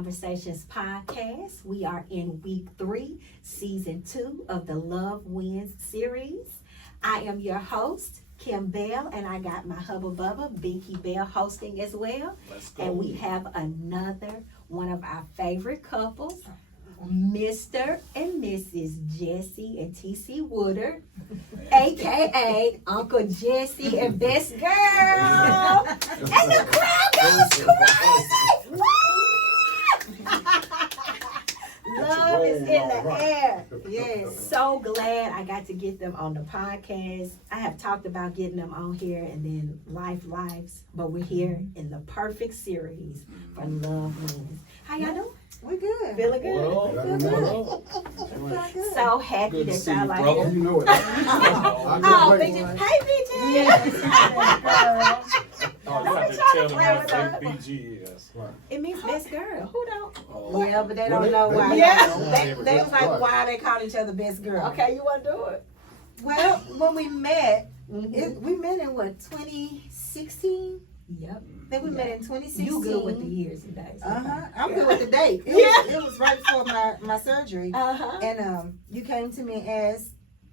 Conversations podcast. We are in week 3, season 2 of the Love Wins series. I am your host, Kim Bell, and I got my hubba bubba, Binky Bell, hosting as well. Let's go. And we have another one of our favorite couples, Mr. and Mrs. Jesse and TC Woodard, aka Uncle Jesse and Best Girl. And the crowd goes crazy. Woo! Love is in the air. Yes. So glad I got to get them on the podcast. I have talked about getting them on here and then lives, but we're here in the perfect series for Love Wins. How y'all doing? We're good. Feeling good? So happy Good to that see y'all you, are brother. here. You know it. Oh, BG. Hey, BG. Yes. Oh, you have to tell them what BG is. It means best girl. Who don't? Oh. Yeah, but they don't know why. Yeah. They was like, why they called each other best girl. Okay, you want to do it? Well, when we met, Mm-hmm. we met in what, 2016? Yep. Then we met in 2016. You good with the years and days. I'm good with the date. It was right before my surgery. Uh-huh. And you came to me and asked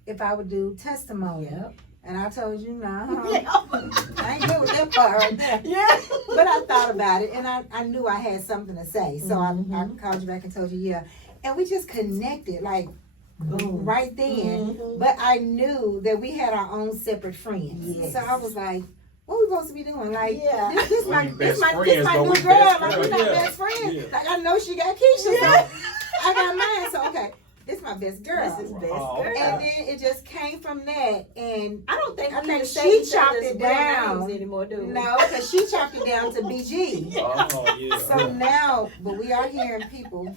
if I would do testimony. Yep. And I told you, no, Yeah. I ain't good with that part right there. Yeah. But I thought about it, and I knew I had something to say. So I called you back and told you, yeah. And we just connected, like, Boom. right then. Mhm. But I knew that we had our own separate friends. Yes. So I was like, what we supposed to be doing? Like, Yeah. this We my ain't this best my friends, but new we girl. best Like, we're friends. not Yeah. best friends. Yeah. Like, I know she got Keisha, Yeah. so I got mine. So, okay, this my best girl. This is best Oh, girl. And then it just came from that. And I don't think I we think can she say each chopped other's it real down. names anymore, do we? no, because she chopped it down to BG. Oh, yeah. So now, but we are hearing people,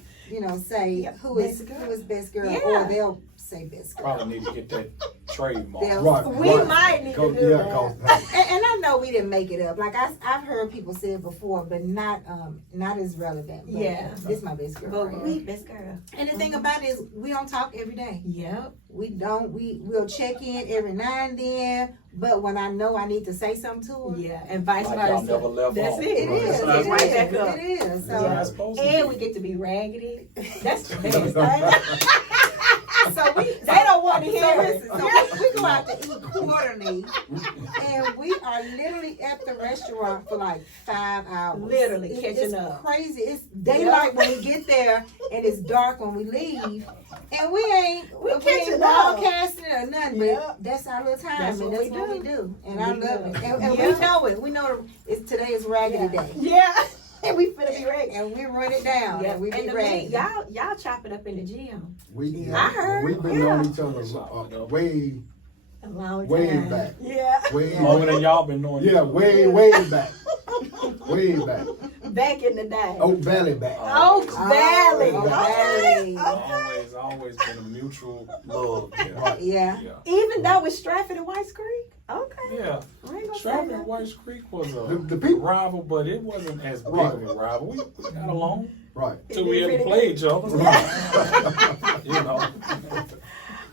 say Yeah, who is best girl, Yeah. or they'll say best girl. Probably need to get that trademark. They'll- We might need to do that. And I know we didn't make it up. Like I've heard people say it before, but not as relevant. But Yeah. this my best girl. But right we here. best girl. And the thing about it is, we don't talk every day. Yep. We don't. We'll check in every now and then. But when I know I need to say something to her, Yeah, and vice Like y'all versa. never left That's home. it. it is. That's It what is. right back up. It is. That's So. what I'm supposed to And do. we get to be raggedy. That's the best. So we They don't want to So hear listen, it. so we go out to eat quarterly, and we are literally at the restaurant for like 5 hours. Literally It's catching up. Crazy. It's daylight when we get there, and it's dark when we leave. And we ain't catching up. broadcasting or nothing, Yeah. but that's our little time, That's and what that's we what do. we do. And We I do. love it. And Yeah. we know it. We know today is raggedy day. Yeah. And we finna be raggedy. And we run it down, Yeah. and we be And the raggedy. man, y'all chop it up in the gym. I heard, We've been yeah. knowing each other way A long Way time. back. Yeah. Longer than y'all been knowing. Yeah, way back. Way back. Back in the day. Oak Valley back. Oak Valley. Oak Okay. Valley. Okay. Always been a mutual love. Yeah. Right. Yeah. Yeah. Even though it's Stratford and White Creek? Okay. Yeah. I ain't gonna say Stratford that. and White Creek was a The people. rival, but it wasn't as big Right. of a rival. We got along Right. till we had to play each other. You know.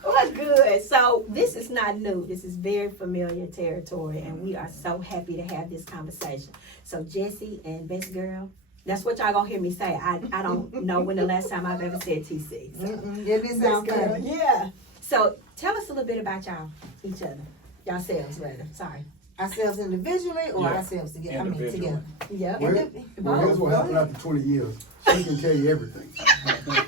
Well, good. So this is not new. This is very familiar territory, and we are so happy to have this conversation. So Jesse and Best Girl, that's what y'all gonna hear me say. I don't know when the last time I've ever said TC. So. Didn't it sound Best Girl, good? yeah. So tell us a little bit about each other, yourselves rather. Sorry. Ourselves individually or Yeah. ourselves together? Individually. Together. Yep. Well, here's what happened after 20 years. She can tell you everything.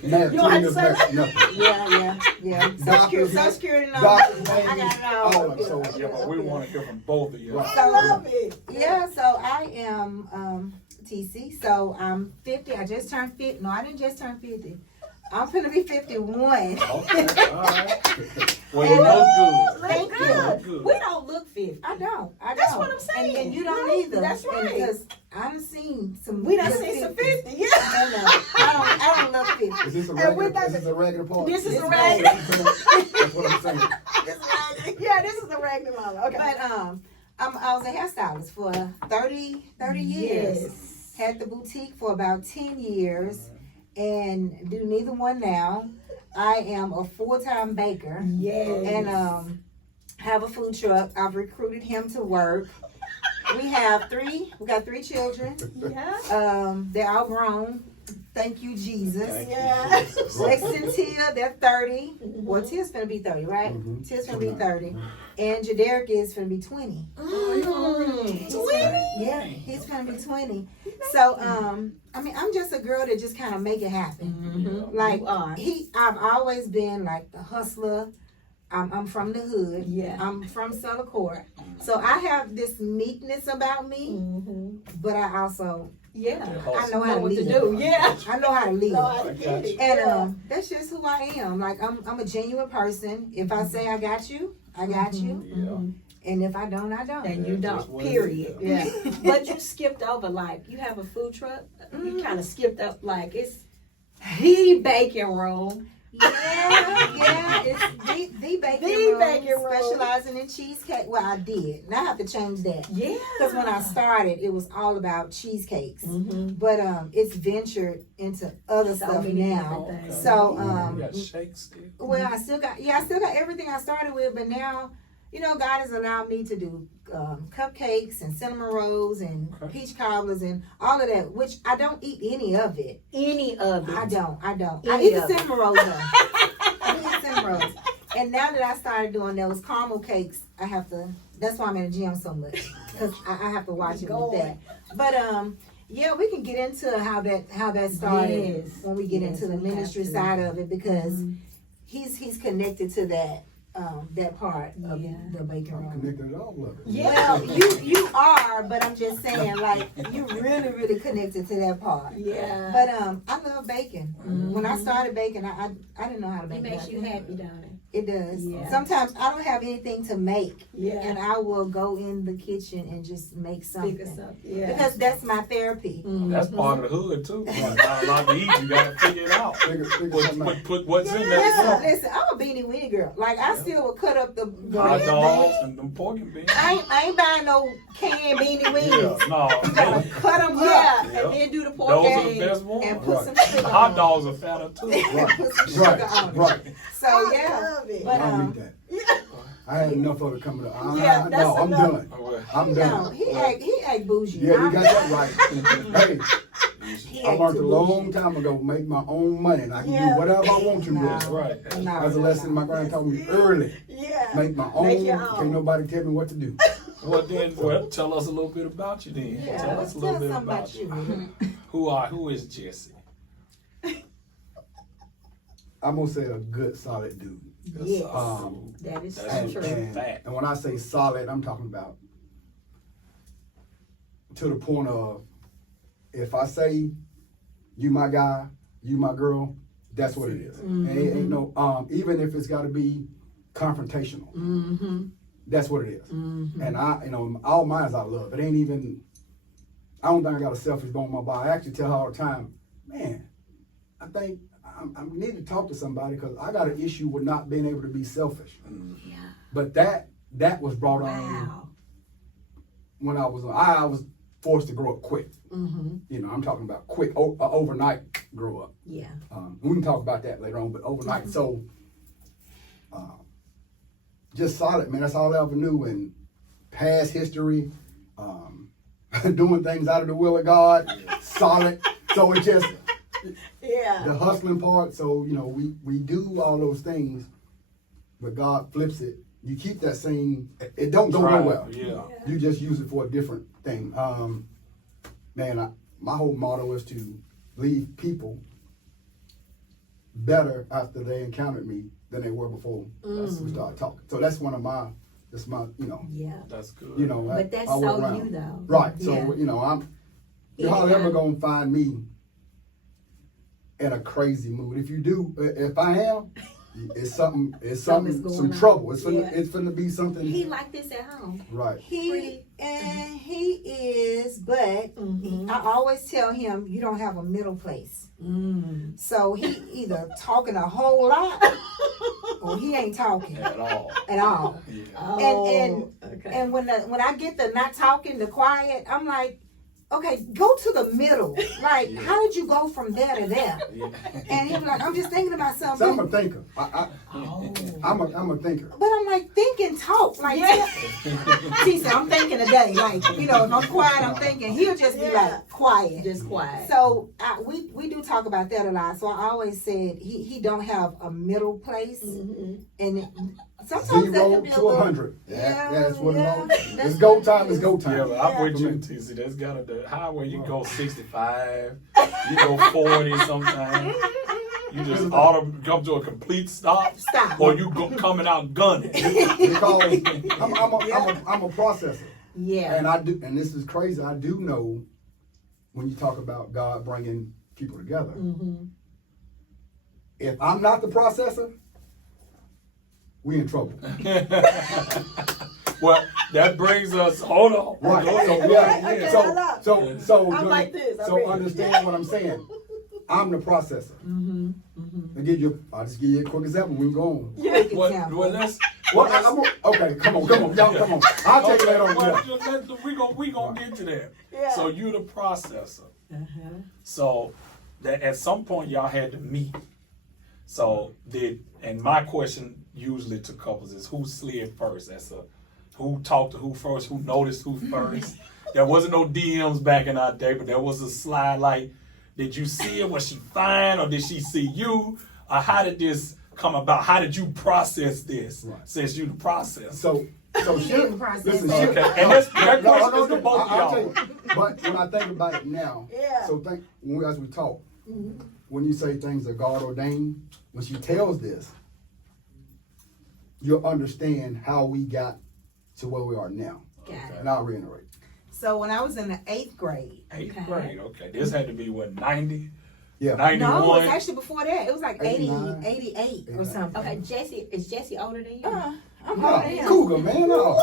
Now, You don't have to 20 years say back, nothing. Yeah. Doctors, Social security number. doctors, I got it all. all of it. So, Yeah, but we want to hear from both of you. Right. I love it. Yeah, so I am TC. So I'm 50. I just turned 50. No, I didn't just turn 50. I'm gonna be 51. Okay, all right. Well, And, you look good. Look Thank good. you. We don't look 50. I don't. That's what I'm saying. And you don't No, either. that's right. Because I done seen some. We done good seen some 50s. 50. Yeah. I don't look 50. is this a And we're regular, not- is this a regular party? This is This a is raggedy. That's what I'm saying. Yeah, this is a raggedy mama. Okay. But I was a hairstylist for 30 years. Yes. Had the boutique for about 10 years and do neither one now. I am a full-time baker Yes. and have a food truck. I've recruited him to work. We got three children. Yeah. They're all grown. Thank you, Jesus. Thank you, Yeah. Jesus. Lex and Tia, they're 30. Well, Tia's finna be 30, right? Mhm. Tia's finna be 30. And Jadaric is finna be 20. Mm. 20? Yeah, he's finna be 20. So, I mean, I'm just a girl that just kind of make it happen. Mhm. Like, You are. I've always been like the hustler. I'm from the hood. Yeah. I'm from Sutter Court. So I have this meekness about me, Mhm. but I also, Yeah. I know how to what to lead. do. Yeah. I know how to lead. Know how to I get got it. you. And Yeah. that's just who I am. Like I'm a genuine person. If I say I got you, I got you. Yeah. And if I don't, I don't. And you That's don't, what it period. is. Yeah. But you skipped over, like, you have a food truck. You kind of skipped up, like, it's the baking room. Yeah, it's the baking The room, baking room. specializing in cheesecake. Well, I did. Now I have to change that. Yeah. Because when I started, it was all about cheesecakes. Mhm. But it's ventured into other So stuff many now. different things. So You got shakes still? well, I still got everything I started with, but now, you know, God has allowed me to do cupcakes and cinnamon rolls and Okay. peach cobblers and all of that, which I don't eat any of it. Any of it. I don't. I Any eat the of it. cinnamon rolls though. I eat cinnamon rolls. And now that I started doing those caramel cakes, that's why I'm in the gym so much. Because I have to watch it with that. But yeah, we can get into how that started Yes. when we get Yes, into the we have ministry to. side of it, because Mhm. he's connected to that part of Yeah. the baking I'm room. connected to all of it. Yeah. Well, you are, but I'm just saying, like, you really connected to that part. Yeah. But I love baking. Mhm. When I started baking, I didn't know how to bake. It makes you nothing. happy, don't it? It does. Yeah. Sometimes I don't have anything to make, Yeah. and I will go in the kitchen and just make something. Figure something. Yeah. Because that's my therapy. That's part of the hood too. Not a lot to eat. You gotta figure it out. Figure something out. Put what's in Listen, there. listen, I'm a beanie weenie girl. Like, I still would cut up the Hot bread. dogs and them pork and beans. I ain't buying no canned beanie Yeah, weenies. no. You gotta cut them Yeah. up Yeah. And then do the pork Those are and the best ones. and put Right. some sugar The on hot them. dogs are fatter too. Put some sugar Right, on them. right. So I yeah, love it. but I don't eat that. I had enough of it coming up. Yeah, that's No, I'm enough. done. Oh, well. I'm no, done. he act bougie. Yeah, you got that right. Hey, He I act learned a too long time ago, make my own money, and I can Yeah. do whatever I want to No. with That's it. right. bougie. No, That's a lesson my grandma taught me early. Yeah. Make my own. Make your own. Can't nobody tell me what to do. Well, tell us a little bit about you then. Yeah, Tell let's us a little tell bit something about about you. Who is Jesse? I'm gonna say a good, solid dude. Yes. That is That's so true. true. Fact. And when I say solid, I'm talking about to the point of, if I say you my guy, you my girl, that's what it is. And it ain't no even if it's got to be confrontational. Mm-hmm. That's what it is. Mm-hmm. And all mine is out of love. It ain't even. I don't think I got a selfish bone in my body. I actually tell her all the time, man, I think I need to talk to somebody because I got an issue with not being able to be selfish. Yeah. But that was brought on Wow. when I was forced to grow up quick. Mm-hmm. You know, I'm talking about quick, overnight grow up. Yeah. We can talk about that later on, but overnight. So, just solid, man. That's all I ever knew. And past history, doing things out of the will of God, solid. So it just Yeah. the hustling part. So we do all those things, but God flips it. You keep that same. It don't go nowhere. Yeah. You just use it for a different thing. Man, my whole motto is to leave people better after they encountered me than they were before we started talking. So that's my, Yeah. That's good. But that's I work so around. you though. Right. So, Yeah. you're hardly Yeah. ever going to find me in a crazy mood. If you do, if I am, it's something, Something's going some on. trouble. It's Yeah. finna be something. He like this at home. Right. He is, but Mm-hmm. I always tell him you don't have a middle place. Mm. So he either talking a whole lot or he ain't talking At all. at all. Yeah. Oh, okay. And when I get the not talking, the quiet, I'm like, okay, go to the middle. Like, how did you go from there to there? Yeah. And he was like, I'm just thinking about So I'm something. a thinker. I'm a thinker. But I'm like, think and talk. Like, he said, I'm thinking today. Like, if I'm quiet, I'm thinking. He'll just be like, quiet. Just quiet. So we do talk about that a lot. So I always said he don't have a middle place, and sometimes that 0 can be a to little. 100. Yeah, That's what yeah, it is. that's It's go what time. it It's is. go time. Yeah, but I'm Yeah. with you, TC. That's got to the highway. You go 65, you go 40 sometimes. You just come to a complete stop. Stop. Or you go coming out gunning. Because I'm a processor. Yeah. And I do, and this is crazy. I do know when you talk about God bringing people together. If I'm not the processor, we in trouble. Well, that brings us. Hold on. Right. So, Okay, So I'm like this, I'm So ready. understand what I'm saying. I'm the processor. I'll just give you a quick example. We can go on. Quick Well, example. let's. Okay, come on, y'all, come on. I'll take that on. Well, we gonna get to that. So you the processor. So that at some point y'all had to meet. So and my question usually to couples is who slid first? Who talked to who first? Who noticed who first? There wasn't no DMs back in our day, but there was a slide like, did you see her? Was she fine, or did she see you? Or how did this come about? How did you process this? Right. Since you the processor. So didn't process listen, that. Okay, and that question is to both of I'll tell y'all. you. But when I think about it now, so as we talk, when you say things are God ordained, when she tells this, you'll understand how we got to where we are now. Got it. And I'll reiterate. So when I was in the 8th grade. Eighth grade, okay. This had to be what, 90? Yeah. 91? No, it was actually before that. It was like 80, 89. 88 or something. Okay, is Jesse older than you? I'm No, older than him. Cougar, man. No.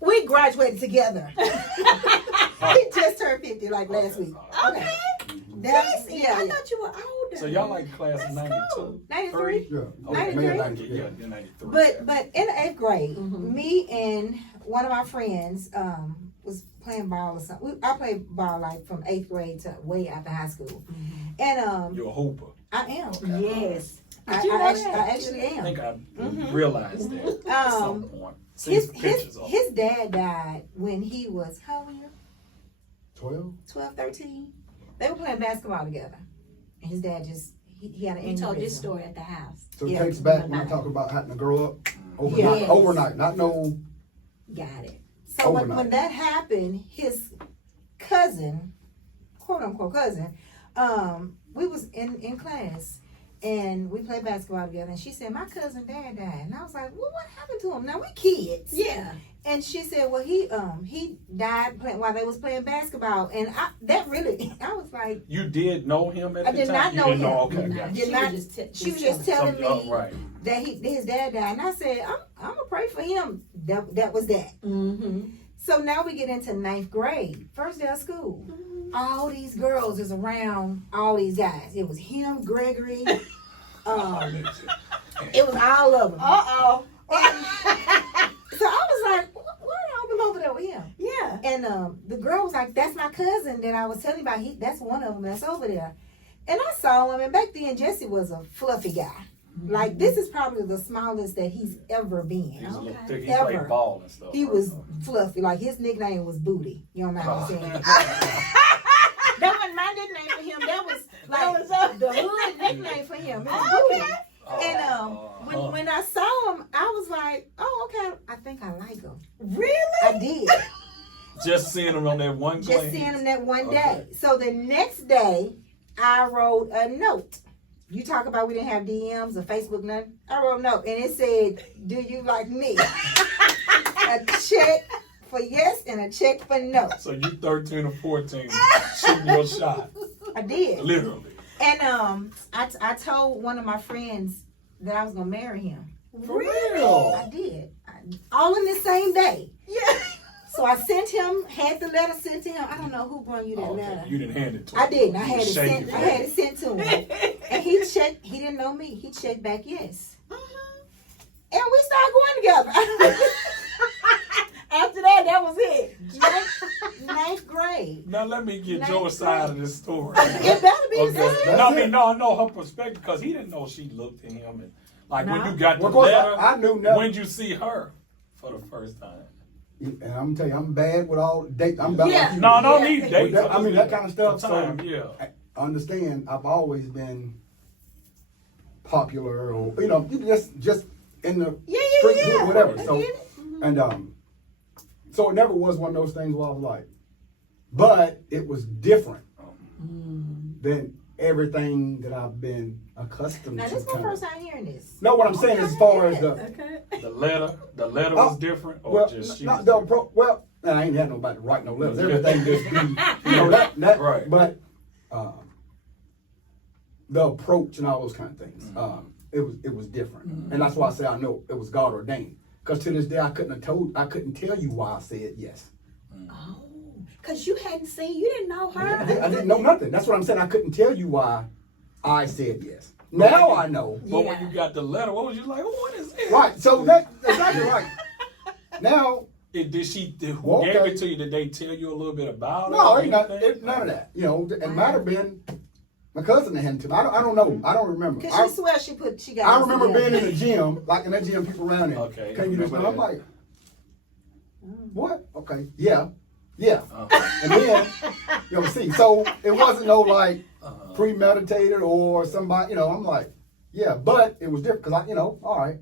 We graduated together. He just turned 50 like last week. Okay. Jesse, I thought you were older. So y'all like class of 92? cool. 93. Yeah. Okay. 93? Yeah, 93. But in the 8th grade, me and one of my friends was playing ball or something. I played ball like from 8th grade to way after high school. And You're a hooper. I am. Yes. I actually I am. think I realized that at some point. Seen some pictures of it. His dad died when he was, how old were you? 12? 12, 13. They were playing basketball together. And his dad just, he had an You told this aneurysm. story at the house. So it Yeah. takes back when I talk about having to grow up overnight. Yes. Overnight, not no. Got it. So when Overnight. that happened, his cousin, quote unquote cousin, we was in class and we played basketball together, and she said, my cousin dad died. And I was like, well, what happened to him? Now we kids. Yeah. And she said, well, he died while they was playing basketball. And I was like, You did know him at I the did time? not You know didn't him. know, okay, Did gotcha. Did not- she was just telling me Right. that his dad died. And I said, I'm gonna pray for him. That was that. Mm-hmm. So now we get into 9th grade, first day of school. All these girls is around all these guys. It was him, Gregory. It was all of them. Uh-oh. So I was like, why are y'all over there with him? Yeah. And the girl was like, that's my cousin that I was telling you about. That's one of them that's over there. And I saw him, and back then Jesse was a fluffy guy. Like, this is probably the smallest that he's ever been. He was a little Okay. thick. He Ever. played ball and stuff. He right? was fluffy. Like, his nickname was Booty. You know what I'm saying? That wasn't my nickname for him. That was like the hood nickname for him. It was Booty. And when I saw him, I was like, oh, okay, I think I like him. Really? I did. Just seeing him on that one Just glance. seeing him that one Okay. day. So the next day, I wrote a note. You talk about we didn't have DMs or Facebook, nothing. I wrote a note, and it said, do you like me? A check for yes and a check for no. So you 13 or 14 shooting your shot. I did. Literally. And I told one of my friends that I was going to marry him. For real. I did. All in the same day. Yeah. So I sent him, had the letter sent to him. I don't know who brought you that letter. Okay. You didn't hand it to him. I didn't. I You had it was shaking sent. for I had it sent to him, and he checked. He didn't know me. He checked back yes, and we started going together. After that was it. Ninth Now let me get your side of this story. It better be the Okay. same. No, I mean, no, I know her perspective because he didn't know she looked at him. And, like when No. you got the Of course, letter, I knew nothing. when'd you see her for the first time? And I'm telling you, I'm bad with all dates. I'm bad Yeah. like you. No, I don't Yeah. need With dates. that- I mean, that kind of stuff. The time, so, yeah. I understand, I've always been popular or, you know, just in the street, Yeah. whatever. I So, get it. and so it never was one of those things where I was like, but it was different than everything that I've been accustomed Now to. this is my kinda. first time hearing this. No, what I'm saying is as far as the, Okay. The letter was different, or well, just she not was the different? well, I ain't had nobody to write no letters. Everything just be, you know, that Right. but the approach and all those kind of things. It was different. And that's why I say I know it was God ordained. Because to this day I couldn't tell you why I said yes. Oh, because you hadn't seen, you didn't know her. I didn't know nothing. That's what I'm saying. I couldn't tell you why I said yes. Now I know. But Yeah. when you got the letter, what was you like? Oh, what is this? Right. So that's exactly right. Now Did she? Who Well, gave okay. it to you? Did they tell you a little bit about it? no, or ain't not, anything? none of that. You know, it might have been my cousin that handed it to me. I don't know. I don't remember. Cause she swears she got. I us remember together. being in the gym, like in that gym, people around there. Okay, Can you just remember I'm that. like, what? Okay, yeah. Uh-huh. And then, you know, see, so it wasn't no like Uh-huh. premeditated or somebody, you know, I'm like, yeah, but it was different because I, you know, all right.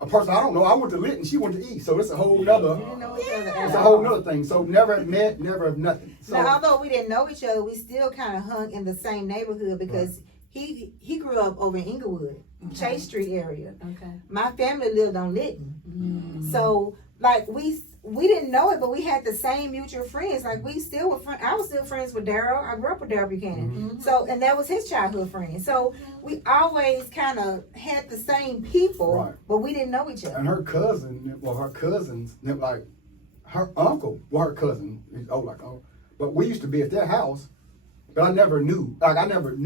A person I don't know, I went to Lit and she went to E, so it's a whole nother, We didn't know each other at it's a all. whole nother thing. So never have met, never have nothing. So Now, although we didn't know each other, we still kind of hung in the same neighborhood because he grew up over in Inglewood, Chase Street area. Okay. My family lived on Lytton, so like we didn't know it, but we had the same mutual friends. Like we still were friends. I was still friends with Daryl. I grew up with Daryl Buchanan. So and that was his childhood friend. So we always kind of had the same people, Right. but we didn't know each other. and her cousin, well, her cousins, they're like her uncle, well, her cousin, he's old like oh, but we used to be at their house, but I never knew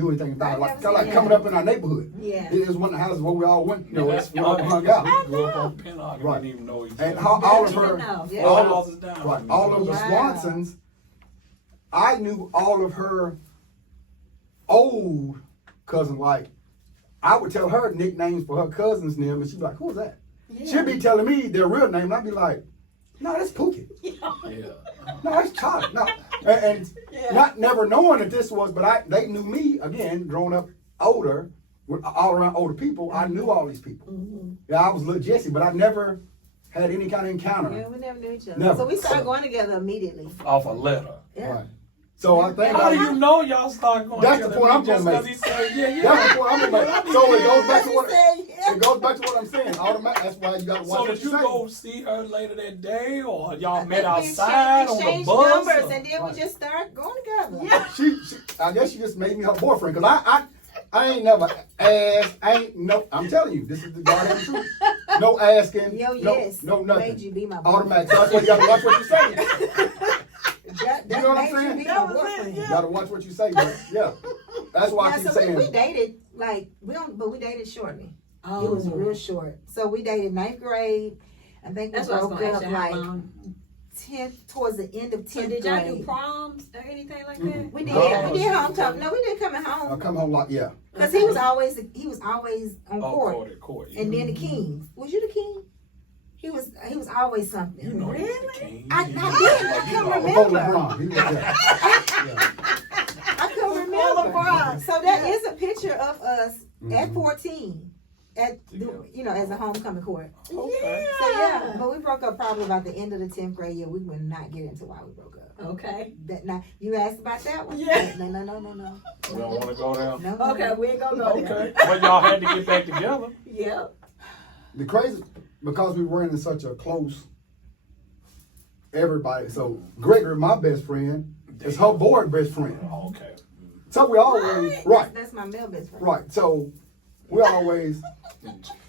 anything about it. Like, kind of like coming up in our neighborhood. Yeah. It was one of the houses where we all went, you know, That's we all funny, hung 'cause out. we grew up on Pinnock and Right. didn't even know each And other. all of You her, didn't know. Yeah. Four all houses of, down. right, all of the Wow. Swansons, I knew all of her old cousins. Like, I would tell her nicknames for her cousins' name, and she'd be like, "Who's that?" She'd be telling me their real name, and I'd be like, "No, that's Pookie. Yeah. No, that's Charlie." No, and not never knowing that this was, but they knew me again, growing up older, with all around older people. I knew all these people. Yeah, I was little Jesse, but I never had any kind of encounter. Yeah, we never knew each other. Never. So we started going together immediately. Off a letter. Yeah. Right. So I think How do you know y'all start going That's the together? point I'm Just gonna 'cause make. he said, yeah. that's the point I'm gonna make. So it goes back to what Yeah. it goes back to what I'm saying. Automatic. That's why you gotta watch So what did you you say. go see her later that day, or y'all I met think we outside on the exchanged bus? numbers, or- and then Right. we just started going together. Yeah. She I guess she just made me her boyfriend because I ain't never asked. I'm telling you, this is the goddamn truth. No asking. Yo, no, yes. no nothing. Made you be my Automatic. So that's why you gotta watch what you say. That You know what I'm made you saying? be That my was it, boyfriend. You gotta watch what you say. But yeah, that's why I Yeah, keep so saying. we dated like we dated shortly. Oh, It was real short. So we dated 9th grade. I think we That's what I was broke gonna up ask you. How like long? 10th towards the end of 10th So did y'all grade. do proms or anything like Mm-mm. that? We did. No. We did homecoming. No, we did coming I home come home like yeah. because he was always on Oh, court. court. And then the king. Was you the king? He was always something. You know, Really? the king. I You did. know, I you can know. remember. Before LeBron, he was there. Yeah. I couldn't remember. So that is a picture of us at 14 at as a homecoming court. Okay. So yeah, but we broke up probably about the end of the 10th grade year. We would not get into why we broke up. Okay. That now you asked about that one? Yeah. No. We don't want to go there. No. Okay, we ain't gonna go there. Okay. But y'all had to get back together. Yeah. The crazy, because we were in such a close, everybody. So Gregory, my best friend, is her boy best friend. Okay. So we always right, That's my male best friend. right. So we always.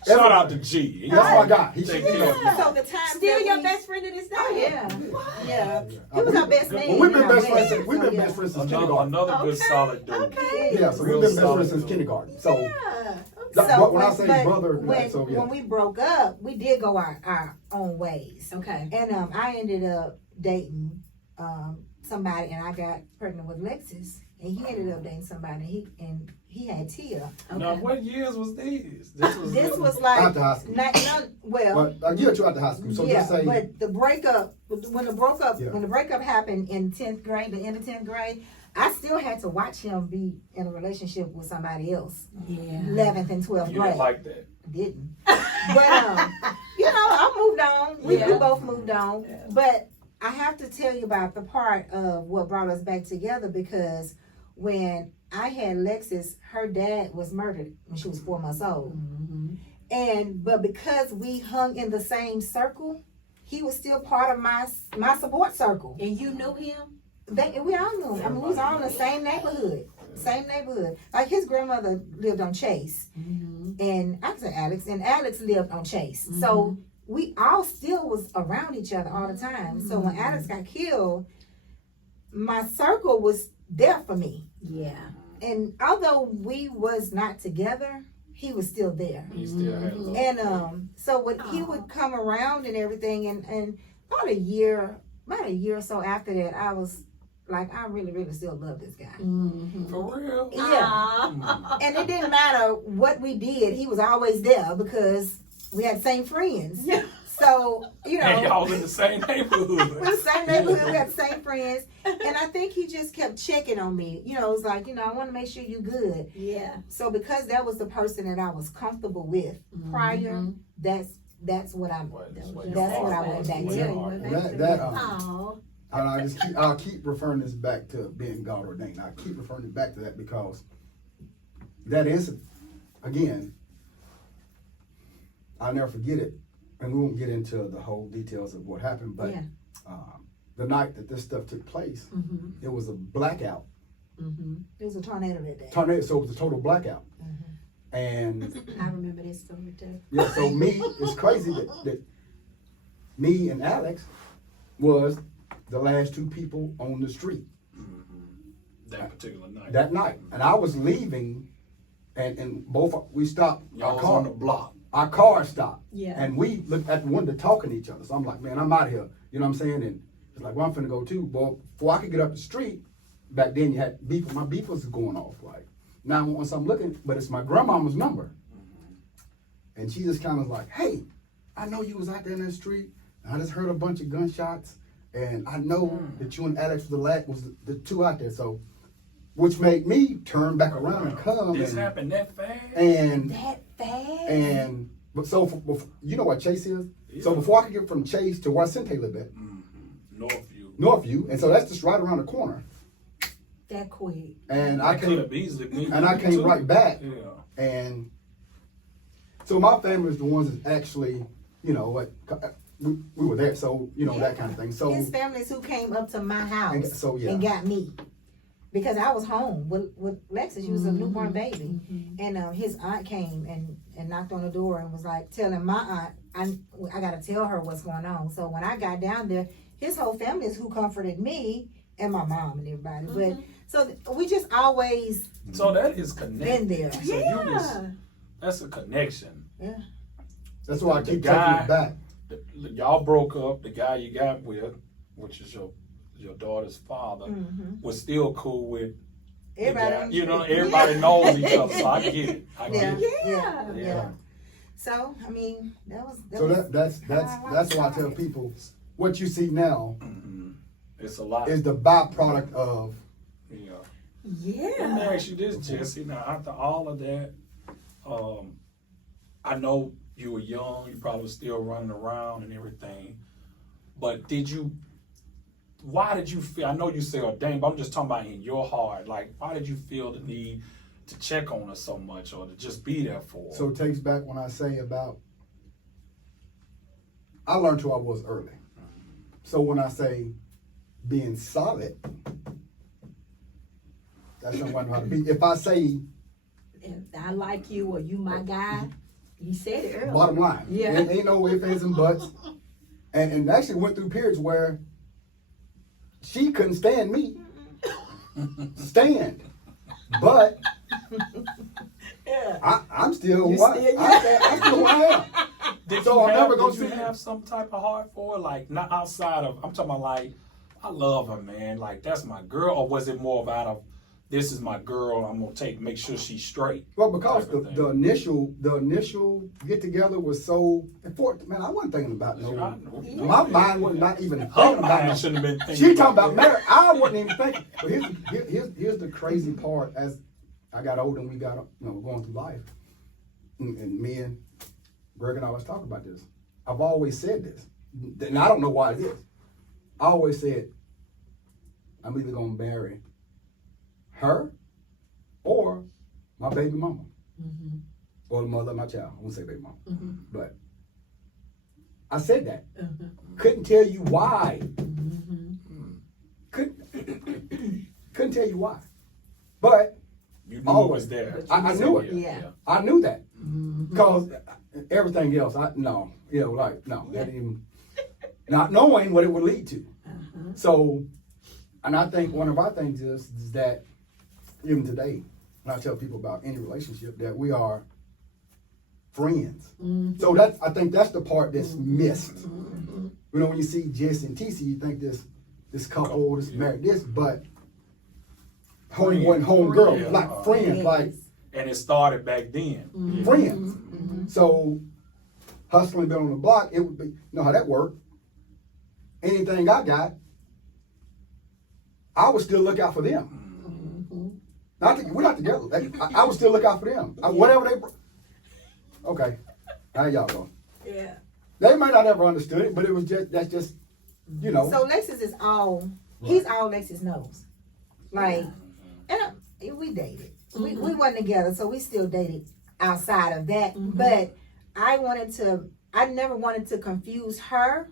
Shout out to G. That's my guy. He Take should care of you. So the time Still your best friend to this day? Oh yeah. Yeah. He was our best man. Well, we've been in our best friends. wedding, Since, we've so been yeah. best friends since Another kindergarten. good solid dude. Okay. Yeah, so Real we've been best solid friends since dude. kindergarten. So Yeah. that- when I but say brother, when, so yeah. when we broke up, we did go our own ways. Okay. And I ended up dating somebody, and I got pregnant with Lexus, and he ended up dating somebody, and he had Tia. Now, what years was these? This was like After high school. well, But a year or two after high school. So yeah, just say but the breakup, when the breakup happened in 10th grade, the end of 10th grade, I still had to watch him be in a relationship with somebody else. Yeah. 11th and 12th you grade. didn't like that. Didn't. But you know, I moved on. We both moved on. Yeah. But I have to tell you about the part of what brought us back together, because when I had Lexus, her dad was murdered when she was 4 months old. Mm-hmm. But because we hung in the same circle, he was still part of my support circle. And you knew him? We all knew him. I mean, we was all in the same neighborhood. Same neighborhood. Like his grandmother lived on Chase. Mm-hmm. And I said Alex, and Alex lived on Chase. Mm-hmm. So we all still was around each other all the time. So when Alex got killed, my circle was there for me. Yeah. And although we was not together, he was still there. He still had love. And so when he would come around and everything, and about a year or so after that, I was like, I really, really still love this guy. Mm-hmm. For real? Yeah. And it didn't matter what we did, he was always there because we had the same friends. Yeah. So, you know. And y'all in the same neighborhood. We're the same neighborhood, we had the same friends. And I think he just kept checking on me. You know, it was like, you know, I want to make sure you're good. Yeah. So because that was the person that I was comfortable with prior, that's what I That's what I went back to. I'll keep referring this back to being God ordained. I keep referring it back to that because that incident, again, I'll never forget it, and we won't get into the whole details of what happened, but the night that this stuff took place, it was a blackout. It was a tornado that day. Tornado, so it was a total blackout. And I remember this story too. yeah, so it's crazy that me and Alex was the last two people on the street That particular night. that night. And I was leaving, and we stopped. Y'all was on the block. Our car stopped. Yeah. And we looked at the window talking to each other. So I'm like, man, I'm out of here. You know what I'm saying? And it's like, well, I'm finna go too. But before I could get up the street, back then you had beef. My beef was going off. Like, now once I'm looking, but it's my grandmama's number. And she just kind of like, hey, I know you was out there in the street. And I just heard a bunch of gunshots. And I know that you and Alex was the two out there. So, which made me turn back around and come. This happened that fast? And That fast? and but so you know what Chase is? Yeah. So before I could get from Chase to where Sente lived at, Northview, and so that's just right around the corner. That quick. And I I came too. right back. Yeah. And so my family is the ones that actually, you know, what we were there, so you know that kind of thing. So his families who came up to my house and got me. Because I was home with Lexus. She was a newborn baby. And his aunt came and knocked on the door and was like telling my aunt, I got to tell her what's going on. So when I got down there, his whole family is who comforted me and my mom and everybody. But so we just always So that is connected. been there. So that's a connection. Yeah. that's why I keep taking it back. Y'all broke up. The guy you got with, which is your daughter's father, was still cool with Everybody, you know, everybody knows each other, so I get it. I get it. Yeah. So I mean, That's why I tell people what you see now It's a lot. is the byproduct of. Let me ask you this, Jesse. Now, after all of that, I know you were young. You probably were still running around and everything. But why did you feel, I know you say ordained, but I'm just talking about in your heart. Like, why did you feel the need to check on her so much or to just be there for her? So it takes back when I say about, I learned who I was early. So when I say being solid, that's not what I know how to be. If I say, If I like you or you my guy, you said it earlier. bottom line, ain't no ifs, ands, and buts. And actually went through periods where she couldn't stand me. But I'm still who I'm still who I am. Did So you I'm never gonna did you see have some type of heart for her? Like, not outside of, I'm talking about like I love her, man. Like, that's my girl. Or was it more of out of, this is my girl, I'm going to make sure she's straight? Well, because type of thing? the initial get together was so important. Man, I wasn't thinking about no. My mind was not even thinking Her about mind no. shouldn't have been thinking She talking about marriage. I wasn't even thinking. But here's the crazy part. As I got older and we got going through life, and me and Greg and I was talking about this. I've always said this, and I don't know why it is. I always said, I'm either gonna marry her or my baby mama, or the mother of my child. I won't say baby mama, but I said that. Couldn't tell you why. Couldn't tell you why, but You knew it was there. I knew it. Yeah. I knew that because everything else, that didn't even, not knowing what it would lead to. So, and I think one of our things is that even today, when I tell people about any relationship, that we are friends. So I think that's the part that's missed. You know, when you see Jess and TC, you think this couple, this married, but homeboy and homegirl, Yeah. like friends, like And it started back then. friends. So hustling, been on the block, it would be, you know how that worked. Anything I got, I would still look out for them. We're not together. I would still look out for them. Whatever they. Okay, now y'all go. Yeah. They might not ever understood it, but it was that's just, you know. So Lexus is all, he's all Lexus knows. Like, and we dated. We wasn't together, so we still dated outside of that. But I never wanted to confuse her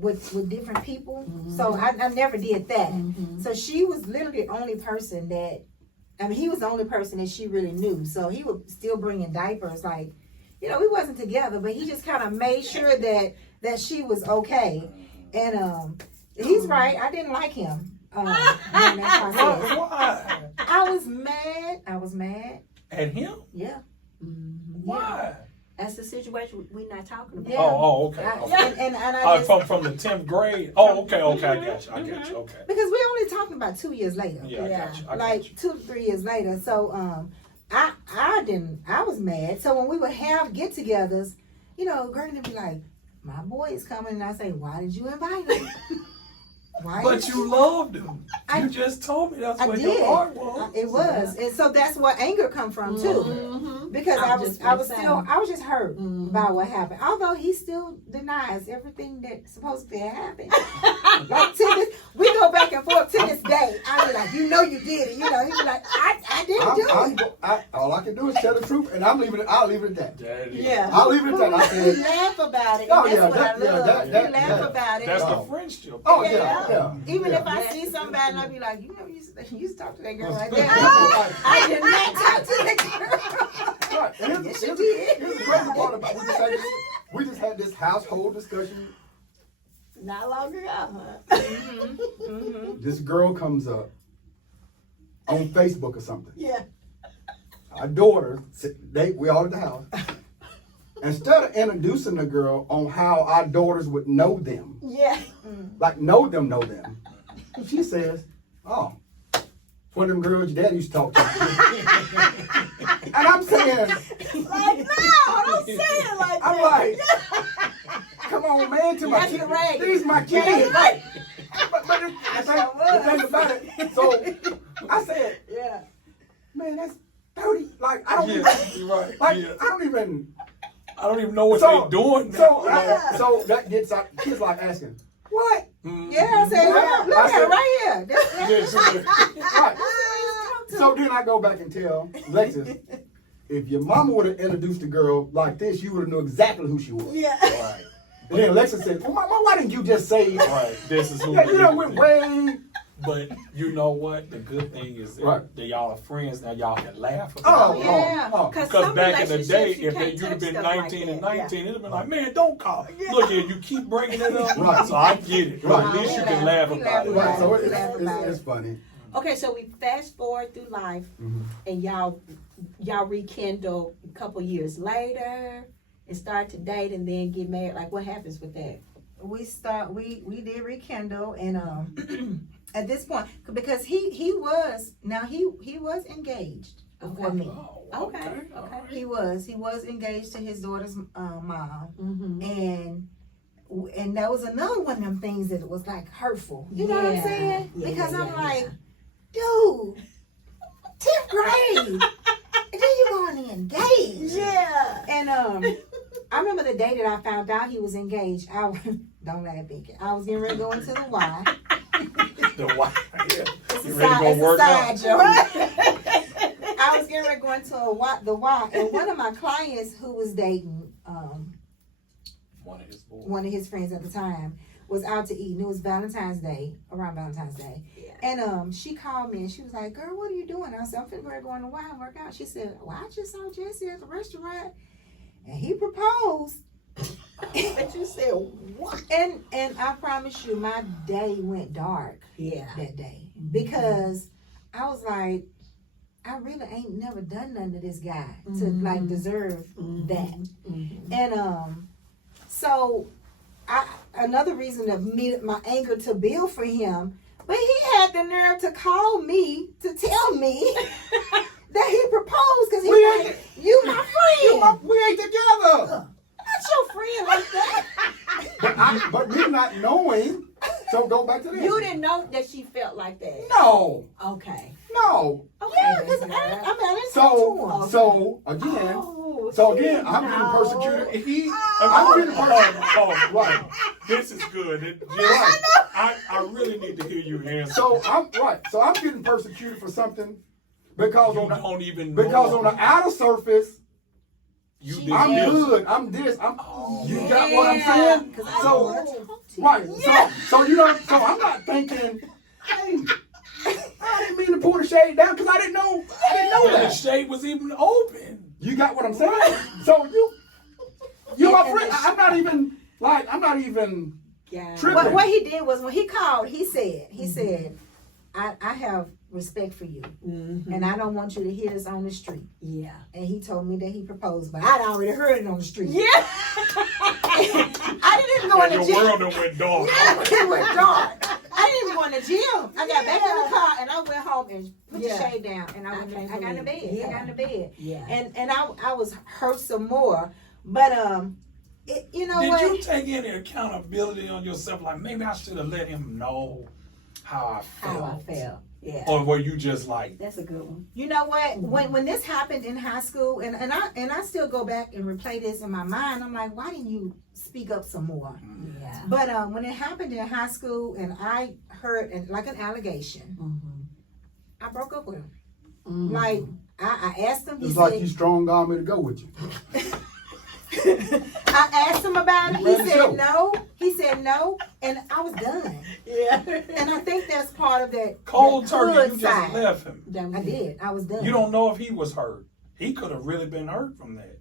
with different people. So I never did that. So she was literally the only person that, he was the only person that she really knew. So he would still bring in diapers, like, we wasn't together, but he just kind of made sure that she was okay. And he's right, I didn't like him during that process. Why? I was mad. At him? Yeah. Why? That's the situation we're not talking about. Yeah. Oh, okay. And I just, From the 10th grade? Oh, okay, I got you, okay. because we're only talking about 2 years later. Yeah, I got you. Like 2 to 3 years later. So I was mad. So when we would have get-togethers, Granny would be like, my boy is coming, and I say, why did you invite him? Why? But you loved him. I- You just told me that's I what did. your heart was. It was, and so that's where anger come from too. Because I was just hurt about what happened. Although he still denies everything that supposedly had happened. Like to this, we go back and forth to this day. I be like, you did it. He be like, I didn't do it. All I can do is tell the truth, and I'll leave it at that. Yeah. I'll leave it at that. I We said, laugh about it. Oh, And that's yeah, what I that- yeah, love. that- We that- laugh yeah. about it. That's Oh. the friendship. oh Yeah. yeah. Even yeah. if I see somebody and I be like, you used to talk to that girl like Right. that. I did not talk to that girl. Right. And Yes, here's you did. the crazy part about we just had this household discussion. Not long ago, huh? This girl comes up on Facebook or something. Yeah. Our daughter, we all at the house. Instead of introducing the girl on how our daughters would know them, Yeah. like know them, she says, "Oh, it's one of them girls your dad used to talk to." And I'm saying, Like, no, don't say it like I'm that. like, come on, man, to my That's kids. the ragged. These my kids. Right. But the thing about it, so I said, Yeah. man, that's 30. Like, I don't Yeah, even, you're right. like, Yeah. I don't even. I don't even know what So- they're doing. So, now. so that gets out, kids like asking, what? Yeah, I said, look I at said- it right here. That's Right. So then I go back and tell Lexus, if your mama would have introduced a girl like this, you would have known exactly who she was. Yeah. Right. And then Lexus said, well, Mama, why didn't you just say, Right. This is who yeah, you it know, is. went way. But you know what? The good thing is that, Right. that y'all are friends now. Y'all can laugh Oh, about it. yeah. oh. Because some back in the day, relationships you if can't you'd have touch been stuff like 19 and that. 19, it'd have been like, man, don't call. Look here, you keep bringing it up. Right. So I get it. But Right. at least you We can laugh. laugh We about it. laugh Right, so about it. it's funny. Okay, so we fast forward through life, and y'all rekindle a couple years later, and start to date, and then get married. Like, what happens with that? we did rekindle, and at this point, because he was engaged before me. Oh, okay. He was engaged to his daughter's mom, Mm-hmm. and that was another one of them things that was like hurtful. You know what I'm saying? Yeah, Because yeah, I'm yeah, like, dude, 10th grade, and then you going to engage. Yeah. And I remember the day that I found out he was engaged. Don't laugh, Binky. I was getting ready to go into the Y. The wife. Yeah. It's You a ready to go work side out? joke. I was getting ready to go into the Y, and one of my clients who was dating One of his boys. one of his friends at the time was out to eat, and it was Valentine's Day, around Valentine's Day. Yeah. And she called me and she was like, "Girl, what are you doing?" I said, "I'm finna go to Y and work out." She said, "Well, I just saw Jesse at the restaurant and he proposed." But you said what? And I promise you, my day went dark Yeah. that day because I was like, I really ain't never done nothing to this guy to like deserve that. Mm-hmm. And so another reason of me, my anger to build for him, but he had the nerve to call me to tell me that he proposed because he was like, "You my friend, We ain't together. not your friend like that." But me not knowing, so go back to this. You didn't know that she felt like that. No, Okay. no. Yeah, because I didn't talk to him. So again, I'm getting persecuted. I'm getting persecuted. Right. This is good. I really need to hear you answer. So I'm getting persecuted for something because you on the don't even know. because on the outer surface you She- did I'm this. good. I'm this. You got what I'm Yeah, saying? 'cause I So wanna talk to you. right. So you know. So I'm not thinking. Hey, I didn't mean to pull the shade down because I didn't know. And the that. shade was even open. You got what I'm saying? So you my friend. I'm not even Yeah. tripping. What he did was when he called, he said, I have respect for you, Mm-hmm. and I don't want you to hear this on the street. Yeah. And he told me that he proposed, but I'd already heard it on the street. Yeah. I didn't even go in Your the gym. world done went dark. It went dark. I didn't even go in the gym. I got back in the car and I went home and put Yeah. the shade down, and I got in the bed. Yeah. I got in the bed, Yeah. and I was hurt some more, but you know Did what? you take any accountability on yourself? Like maybe I should have let him know how I felt. How I felt. Yeah. Or were you just like, That's a good one. You know what? When this happened in high school, and I still go back and replay this in my mind. I'm like, why didn't you speak up some more? Yeah. But when it happened in high school, and I heard like an allegation, Mm-hmm. I broke up with him. Mm-hmm. Like I asked him. He It's said, like you strong arm me to go with you. I asked him about it. You He ran the said show. no. He said no, and I was done. Yeah. And I think that's part of that cold that turkey, hood you just side. left him. I did. I was done. You don't know if he was hurt. He could have really been hurt from that.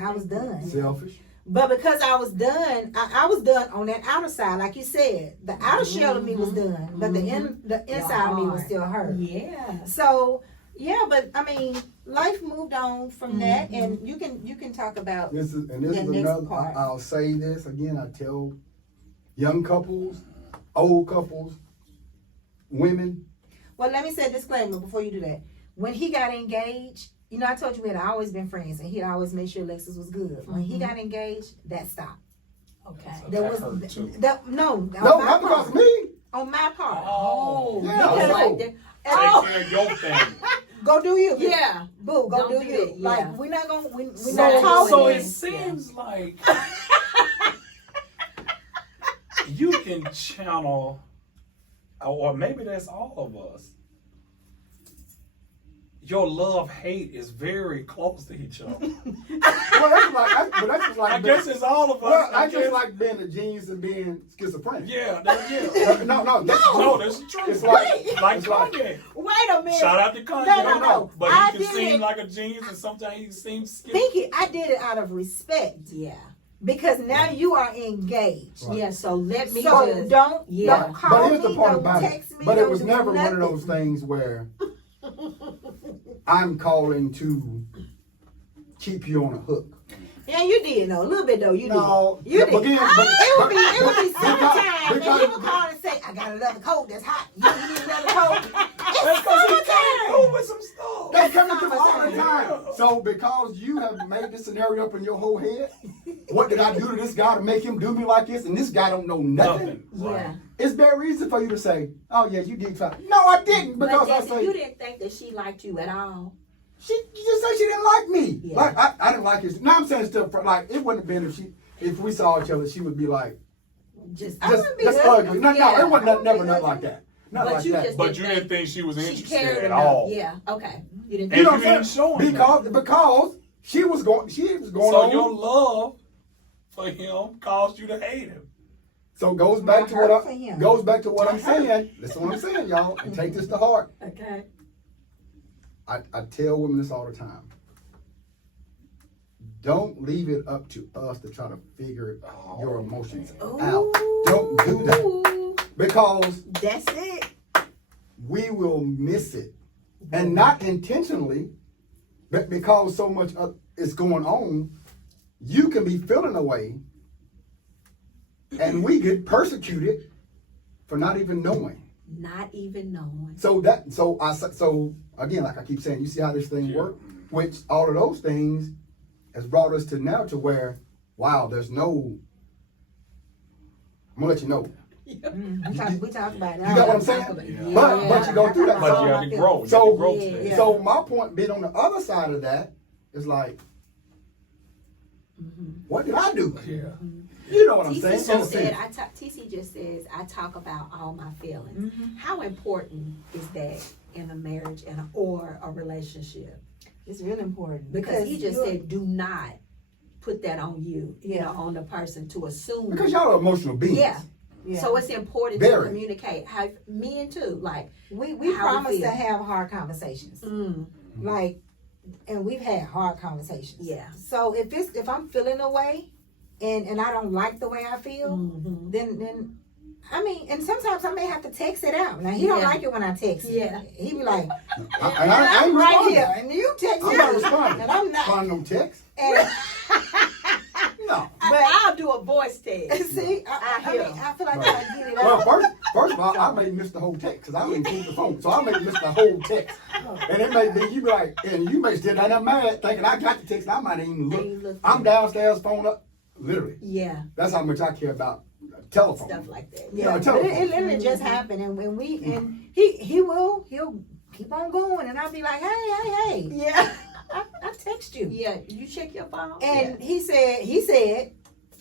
I was done. Selfish. But because I was done, I was done on that outer side, like you said. The outer shell of me was done, but the inside of me was still hurt. Yeah. So yeah, but I mean, life moved on from that, and you can talk about This is The another. next part. I'll say this again. I tell young couples, old couples, women. Well, let me say a disclaimer before you do that. When he got engaged, you know, I told you we had always been friends, and he'd always make sure Alexis was good. When he got engaged, that stopped. Okay. So There that was hurt too. no, on No, my not because part. of me. On my part. Oh. Yeah, Because so- like, Take care of your family. go do you. Yeah. Boo, go Don't do do you. it, yeah. Like we're not gonna we're So- not talking. So Yeah. it seems like you can channel, or maybe that's all of us. Your love-hate is very close to each other. Well, that's just like. I guess it's all of us. Well, I guess. just like being a genius and being schizophrenic. Yeah, No, that's No, that's the truth. It's like Kanye. Wait a minute. Shout out to Kanye. No. But I he did can seem it. like a genius, and sometimes he seems skilled. Pinky, I did it out of respect Yeah. because now you are engaged. Right. Yeah. So let me So just. don't Yeah. call But here's me, the part don't about it. text me, But it don't was do never one nothing. of those things where I'm calling to keep you on a hook. Yeah, you did though, a little bit though. You No, did. You but did. again, It would be summertime, and because- he would call and say, "I got another coat that's hot. You need another coat." That's It's 'cause he came summertime. through with some stuff. That's coming through all the Summertime. time. So because you have made this scenario up in your whole head, what did I do to this guy to make him do me like this? And this guy don't know nothing. Yeah. It's very easy for you to say, "Oh yeah, you did try." No, I didn't, But because I Jesse, say you didn't think that she liked you at all. she just said she didn't like me. Yeah. Like I didn't like it. Now I'm saying stuff like it wouldn't have been if we saw each other, she would be like Just wouldn't be just ugly. ugly. No, Yeah. it wasn't never nothing like that. Not But like you that. just- But you didn't think she was she interested cared at enough. all. Yeah. Okay. You didn't. And You know you what I'm didn't show saying? him Because she was going So on. your love for him caused you to hate him. So it goes back to My heart for what him. goes back to what I'm saying. Listen to what I'm saying, y'all, and take this to heart. Okay. I tell women this all the time. Don't leave it up to us to try to figure your emotions out. Don't do that. Ooh, Because that's it. we will miss it. And not intentionally, but because so much is going on, you can be feeling a way, and we get persecuted for not even knowing. Not even knowing. So again, like I keep saying, you see how this thing works? Which all of those things has brought us to now to where, wow, there's no, I'm gonna let you know. We talked about it. You got what I'm saying? But you go through that. But you have to grow. You So- have to grow Yeah. today. Yeah. So my point being on the other side of that is like, what did I do? Yeah. You know what I'm TC saying? In a just said, sense. TC just says, I talk about all my feelings. How important is that in a marriage or a relationship? It's really important Because he just you're- said, do not put that on you, you Yeah. know, on the person to assume. Because y'all are emotional beings. Yeah. Yeah. So it's important Very. to communicate. How men too, like, we how we promise to feel. have hard conversations. Like, and we've had hard conversations. Yeah. So if I'm feeling a way, and I don't like the way I feel, Mhm. then I mean, and sometimes I may have to text it out. Now he don't Yeah. like it when I text. Yeah. He be like, I ain't I'm right responding. here, and you text I'm me, not responding. and I'm not. Find no text. And, No. but I'll do a voice text. see, I hear mean, him. I feel like I gotta get it Well, out. first of all, I may miss the whole text because I didn't include the phone. So I may miss the whole text. And it may be, you be like, and you may still down there mad thinking I got the text and I might even Ain't look. look. I'm downstairs, phone up. Literally. Yeah. That's how much I care about telephone. Stuff like that. Yeah, No, but telephone. it literally just happened, and when he'll keep on going, and I'll be like, hey, Yeah. I text you, Yeah. You check your phone. and he said,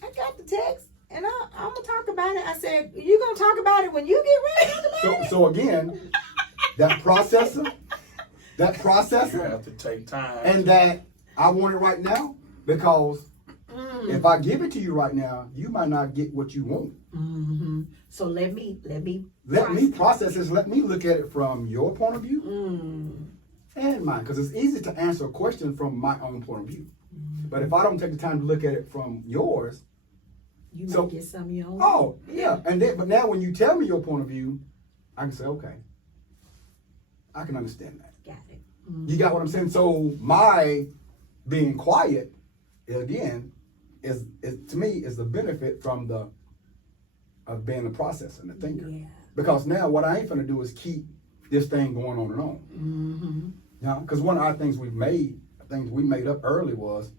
I got the text, and I'm gonna talk about it. I said, you gonna talk about it when you get ready to talk about it? So again, that processor, You have to take time. and that I want it right now because if I give it to you right now, you might not get what you want. Mm-hmm. So let me Let me process this. Let me look at it from your point of view and mine, because it's easy to answer a question from my own point of view. But if I don't take the time to look at it from yours, You So- might get some of your own. oh yeah, and then but now when you tell me your point of view, I can say okay, I can understand that. Got it. You got what I'm saying? So my being quiet, again, is to me is the benefit from of being the processor and the thinker. Yeah. Because now what I ain't gonna do is keep this thing going on and on. Mm-hmm. You know, because one of our things we made up early was,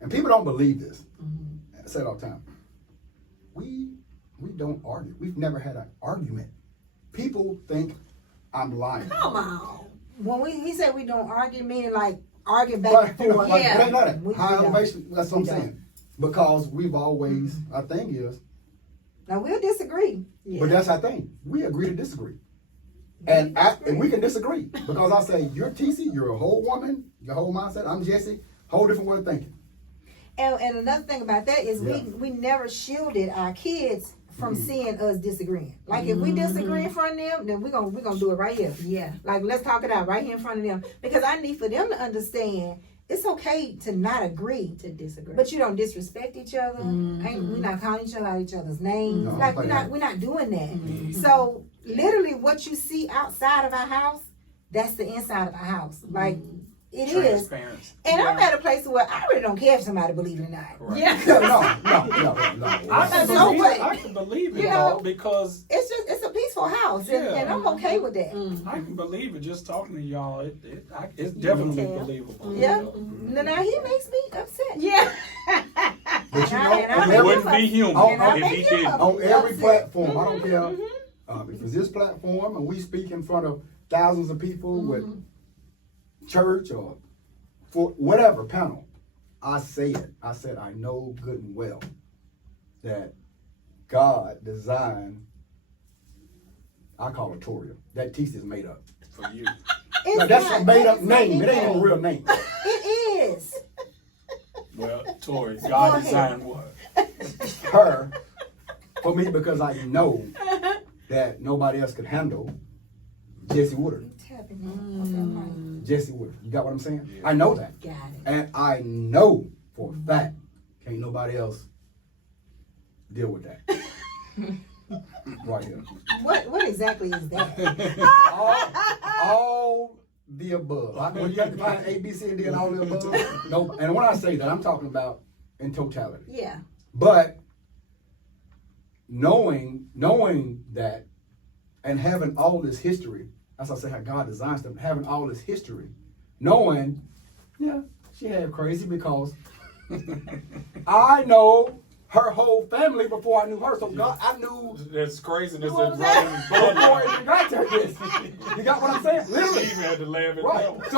and people don't believe this. I say it all the time. We don't argue. We've never had an argument. People think I'm lying. Come on. When he said we don't argue, meaning like argue back and forth. Like, Yeah. it ain't none of that. We High don't. elevation, that's what I'm We don't. saying. Because we've always, our thing is, Now we'll disagree. Yeah. but that's our thing. We agree to disagree. And we can disagree. Because I say, you're TC, you're a whole woman, your whole mindset, I'm Jesse, whole different way of thinking. And another thing about that is Yeah. we never shielded our kids from seeing us disagreeing. Like if we disagree in front of them, then we're gonna do it right here. Yeah. Like let's talk it out right here in front of them. Because I need for them to understand it's okay to not agree, To disagree. but you don't disrespect each other. We're not calling each other out each other's names. No, like like we're not doing that. So literally what you see outside of our house, that's the inside of our house. Like It is. Transparency. And I'm at a place where I really don't care if somebody believes it or not. Correct. Yeah. No. I can So believe what? it. I can believe it You know, because It's a peaceful house, and, Yeah. and I'm okay with that. I can believe it. Just talking to y'all, it's definitely tell. believable. Yeah. Now he makes me upset. Yeah. But you And know, I on make It every, wouldn't be human And I if make he him didn't. up. on every Upset. platform, I don't care if it's this platform and we speak in front of thousands of people with church or for whatever panel, I say it. I said I know good and well that God designed, I call it Torria. That TC is made up. For you. It's Now, that's not- a made up it's not name. It ain't even a name. real name. It is. Well, Tori, Go God ahead. designed what? Her for me because I know that nobody else could handle Jesse Woodard. Tapping in. Okay, I'm right. Jesse Woodard. You got what I'm saying? Yeah. I know that. Got it. And I know for a fact can't nobody else deal with that. Right here. What exactly is that? All the above. When you have to find A, B, C, and D and all the above. No, and when I say that, I'm talking about in totality. Yeah. But knowing that and having all this history, that's why I say how God designs stuff, having all this history, knowing, yeah, she had crazy because I know her whole family before I knew her. So God, I knew That's craziness. What was That's that? running before it got to this. You got what I'm saying? Literally. Steve had to laugh at Right. that.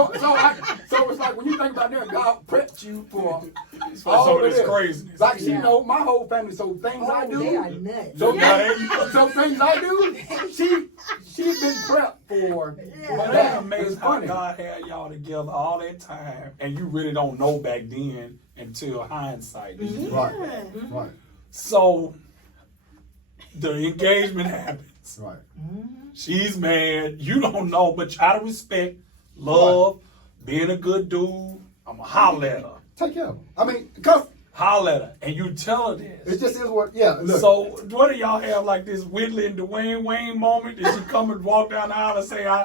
So it's like when you think about that, God prepped you for So all of this this. craziness. Like she Yeah. know my whole family, so things I Oh, they are do. nuts. So, Yeah. so things I do, she's been prepped for. But that. that's amazing It's how funny. God had y'all together all that time, and you really don't know back then until hindsight. Right. Right. So the engagement happens. Right. She's mad. You don't know, but out of respect, love, being a good dude, I'ma holler at her. Take care of them. I mean, cause Holler at her. And you tell her this. it just is what. Yeah. Look. So what do y'all have like this Whitley and Dwayne Wayne moment? Did she come and walk down the aisle and say,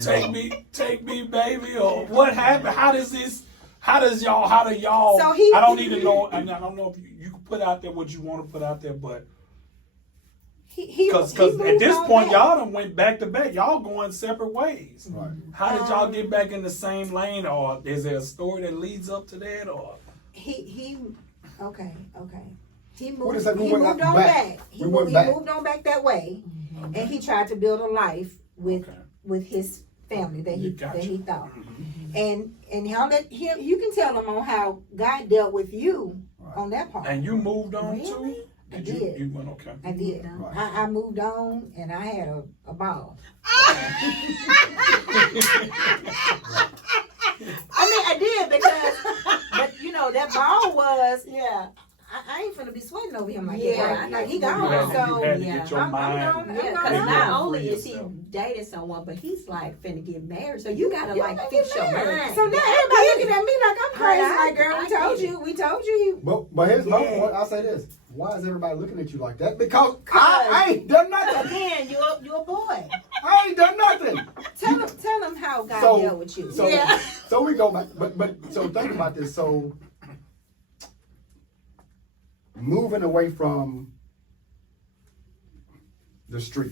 take me, baby, or what happened? How do y'all So he- I don't need to know, and I don't know if you can put out there what you want to put out there, but because he at this moved point on y'all done went back to back. Y'all going separate ways. Right. How did y'all get back in the same lane, or is there a story that leads up to that, or He okay. He What moved. is that? We He went moved back. on back. He We went moved. back. He moved on back that way, and he tried to build a life with Okay. his family that he Gotcha. that he thought. And how that him you can tell him on how God dealt with you Right. on that part. and you moved on too? Really? I You did. you went okay. I did. Right. I moved on and I had a ball. I mean, I did because, but you know, that ball was, Yeah. I ain't finna be sweating over him like Yeah. that. Like he You gone, had to so get yeah, your I'm mind. gone. Yeah, because Yeah. not Yeah. only is he Yourself. dating someone, but he's like finna get married. So you gotta You like gotta fix get your married. mind. So now everybody looking at me like I'm crazy. I- Like, girl, I we told get you, we told you. But here's my Yeah. point. I say this. Why is everybody looking at you like that? Because I ain't done nothing. Again, you're a boy. I ain't done nothing. Tell him how God So- dealt with you. So, Yeah. so we go back, but so think about this. So moving away from the street.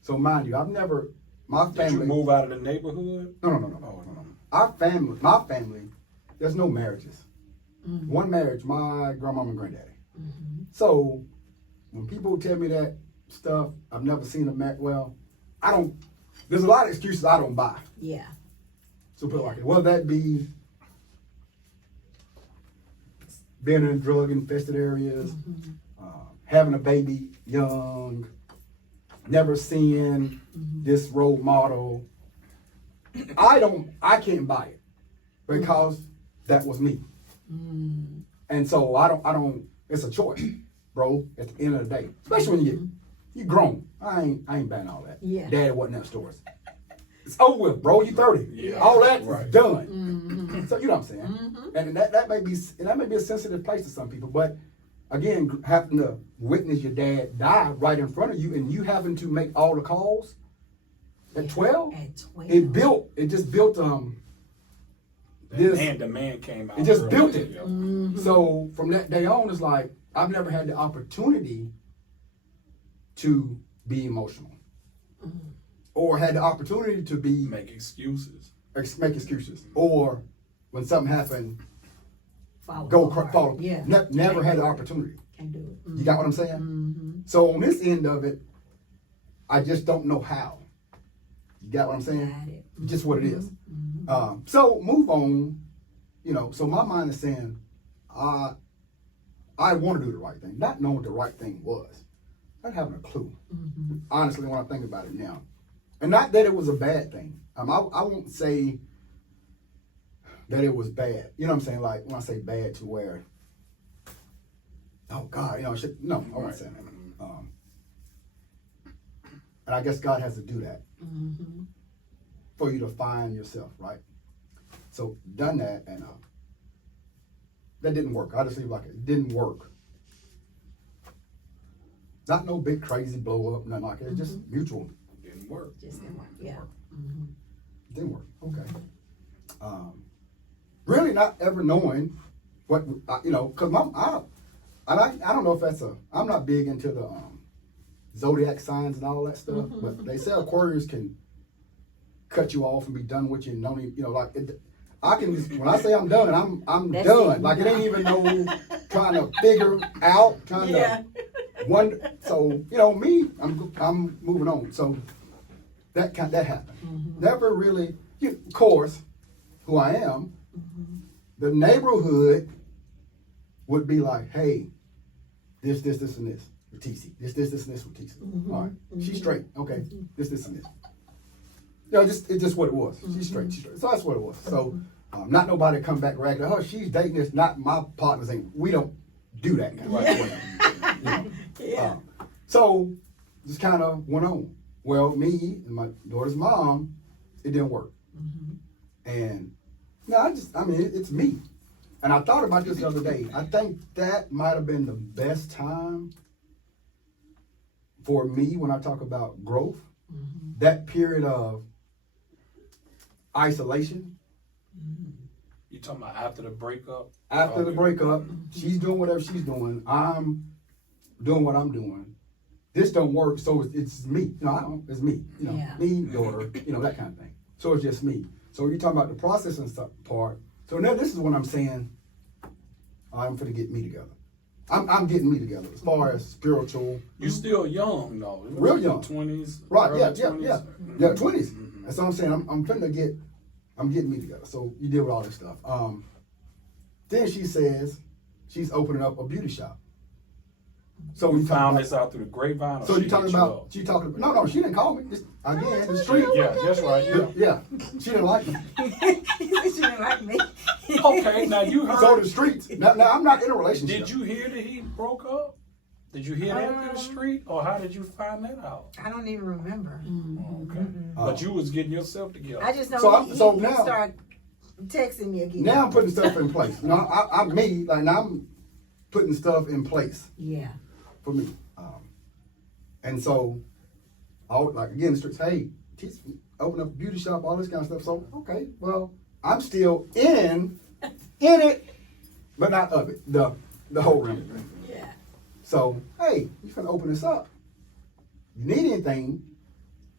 So mind you, I've never my Did family. you move out of the neighborhood? No. Oh, no. Our family, my family, there's no marriages. One marriage, my grandmama and granddaddy. So when people tell me that stuff, I've never seen a marriage. Well, I don't. There's a lot of excuses I don't buy. Yeah. So put it like, whether that be being in drug infested areas, having a baby young, never seeing this role model. I can't buy it because that was me. And so I don't, it's a choice, bro, at the end of the day. Especially when you grown. I ain't buying all that. Yeah. Daddy wasn't in stores. It's over with, bro. You 30. Yeah. All that Right. is done. So you know what I'm saying? And that may be a sensitive place to some people, but again, having to witness your dad die right in front of you and you having to make all the calls, At 12, At 12. it just built this. The man came out. It just early. built it. Yeah. Mm-hmm. So from that day on, it's like I've never had the opportunity to be emotional, or had the opportunity to be Make excuses. make excuses, or when something happened, Follow hard. follow. Yeah. Never had the opportunity. Can do it. You got what I'm saying? Mm-hmm. So on this end of it, I just don't know how. You got what I'm saying? Got it. Just what it is. Mm-hmm. So move on. So my mind is saying, I want to do the right thing, not knowing what the right thing was, not having a clue. Mm-hmm. Honestly, when I think about it now, and not that it was a bad thing. I won't say that it was bad. You know what I'm saying? Like when I say bad, to where, oh God, no, I won't say that. And I guess God has to do that Mm-hmm. for you to find yourself, right? So done that, and that didn't work. I just leave it like it didn't work. Not no big crazy blow up, nothing like it. It's just mutual. Didn't work. Just didn't work. Yeah. Mm-hmm. Didn't work. Okay. Really not ever knowing what because I don't know if that's I'm not big into the zodiac signs and all that stuff, but they say Aquarius can cut you off and be done with you and don't even, like it, I can just, when I say I'm done, I'm That's done. it. Like it ain't even no trying to figure out, trying Yeah. to wonder. So me, I'm moving on. So that happened. Never really. Of course, who I am, the neighborhood would be like, hey, this, and this with TC. This, and this with TC. All right, she's straight. Okay, this, and this. It's just what it was. She's straight. So that's what it was. So not nobody come back ragged. Oh, she's dating this. Not my partners. We don't do that kind of thing. Yeah. So just kind of went on. Well, me and my daughter's mom, it didn't work. And it's me. And I thought about this the other day. I think that might have been the best time for me when I talk about growth. That period of isolation. You talking about after the breakup? After the breakup, she's doing whatever she's doing. I'm doing what I'm doing. This don't work, so it's me. It's me. Yeah. Me, daughter, that kind of thing. So it's just me. So you're talking about the processing stuff part. So now this is what I'm saying. I'm finna get me together. I'm getting me together as far as spiritual. You still young though. Real young. 20s. Right, early yeah, 20s. yeah, 20s. That's what I'm saying. I'm getting me together. So you deal with all this stuff. Then she says she's opening up a beauty shop. So You we found this out through the grapevine. Or So she you talking hit you about? up? She talking? No, she didn't call me. Just, again, the street. Yeah, that's right. Yeah, she didn't like me. She didn't like me. Okay, now you heard. So the streets. Now I'm not in a relationship. Did you hear that he broke up? Did you hear that through the street, or how did you find that out? I don't even remember. Okay, but you was getting yourself together. I just know So he now- started texting me again. Now I'm putting stuff in place. I'm me. Like now I'm putting stuff in place Yeah. for me. And so, again, the streets. Hey, open up a beauty shop, all this kind of stuff. So okay, well, I'm still in it, but not of it. The whole ring. Yeah. So hey, you can open this up. You need anything?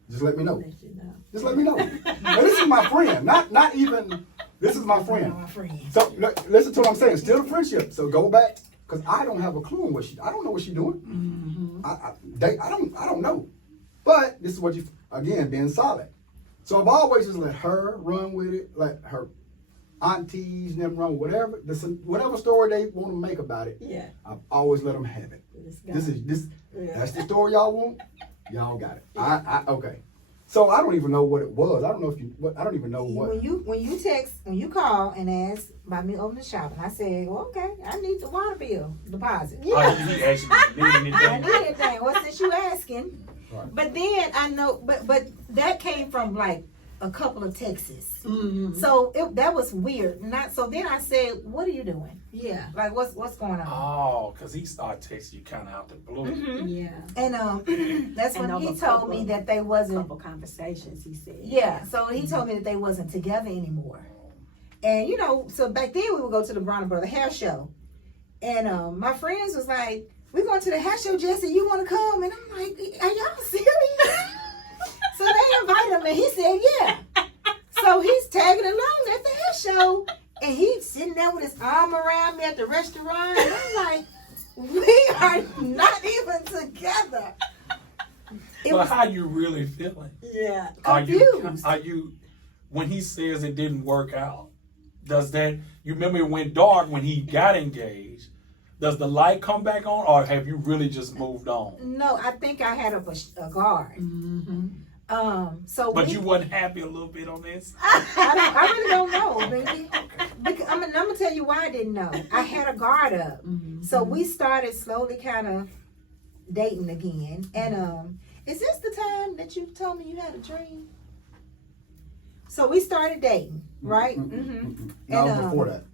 Just let me know. Let you know. Just let me know. Now, this is my friend. Not even. This is my friend. My friend. So listen to what I'm saying. Still a friendship. So go back because I don't have a clue on I don't know what she's doing. I don't know. But this is what being solid. So I've always just let her run with it. Let her aunties and them run whatever story they want to make about it. Yeah. I've always let them have it. Yeah. That's the story y'all want. Y'all got it. Okay. So I don't even know what it was. I don't know I don't even know what. When you call and ask about me opening the shop, and I said, well, okay, I need the water bill deposit. Oh, he actually need I anything? need anything. Well, since you asking, Right. but then I know, but that came from like a couple of texts. Mm-hmm. So that was weird. So then I said, "What are you doing? Yeah. Like, what's going on?" Oh, because he started texting you kind of out the blue. Mhm. Yeah. And that's And when he over a told couple me of- that they wasn't. Couple conversations, he said. Yeah, so he told me that they wasn't together anymore. And you know, so back then we would go to the Brown Brother hair show. And my friends was like, "We're going to the hair show, Jesse, you wanna come?" And I'm like, "Are y'all serious?" So they invited him and he said, "Yeah." So he's tagging along at the hair show and he's sitting there with his arm around me at the restaurant. And I'm like, we are not even together. It But was how you really feeling? Yeah. confused. Are you when he says it didn't work out? Does that you remember it went dark when he got engaged? Does the light come back on, or have you really just moved on? No, I think I had up a guard. Mm-hmm. So But we, you wasn't happy a little bit on this. I really don't know, baby. Because, I'm gonna tell you why I didn't know. I had a guard up, so we started slowly kind of dating again. And is this the time that you told me you had a dream? So we started dating, right? Mm-hmm. No, And, before that.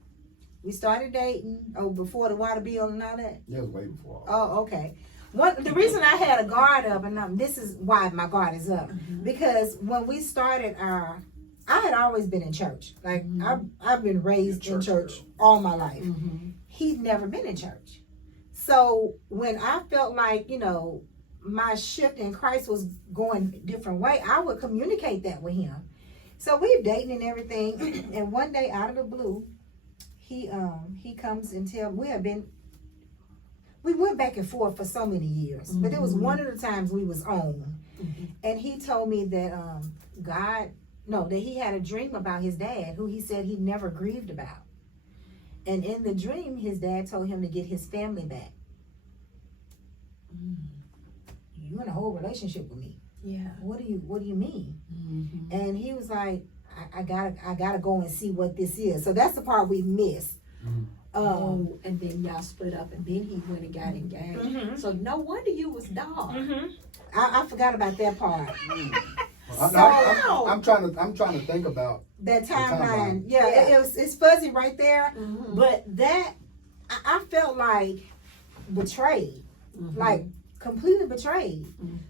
We started dating. Oh, before the water bill and all that. Yeah, it was way before. Oh, okay. The reason I had a guard up, and this is why my guard is up, because when we started I had always been in church. Like I've been raised in church all my life. He'd never been in church. So when I felt like, you know, my shift in Christ was going a different way, I would communicate that with him. So we dating and everything, and one day out of the blue, he comes and tells we went back and forth for so many years, but it was one of the times we was on, and he told me that that he had a dream about his dad, who he said he never grieved about, and in the dream, his dad told him to get his family back. You in a whole relationship with me? Yeah. What do you mean? And he was like, I gotta go and see what this is. So that's the part we missed. And then y'all split up, and then he went and got engaged. So no wonder you was dark. I forgot about that part. I'm trying to think about That timeline. Yeah, Yeah. it's fuzzy right there. But that I felt like betrayed, like completely betrayed.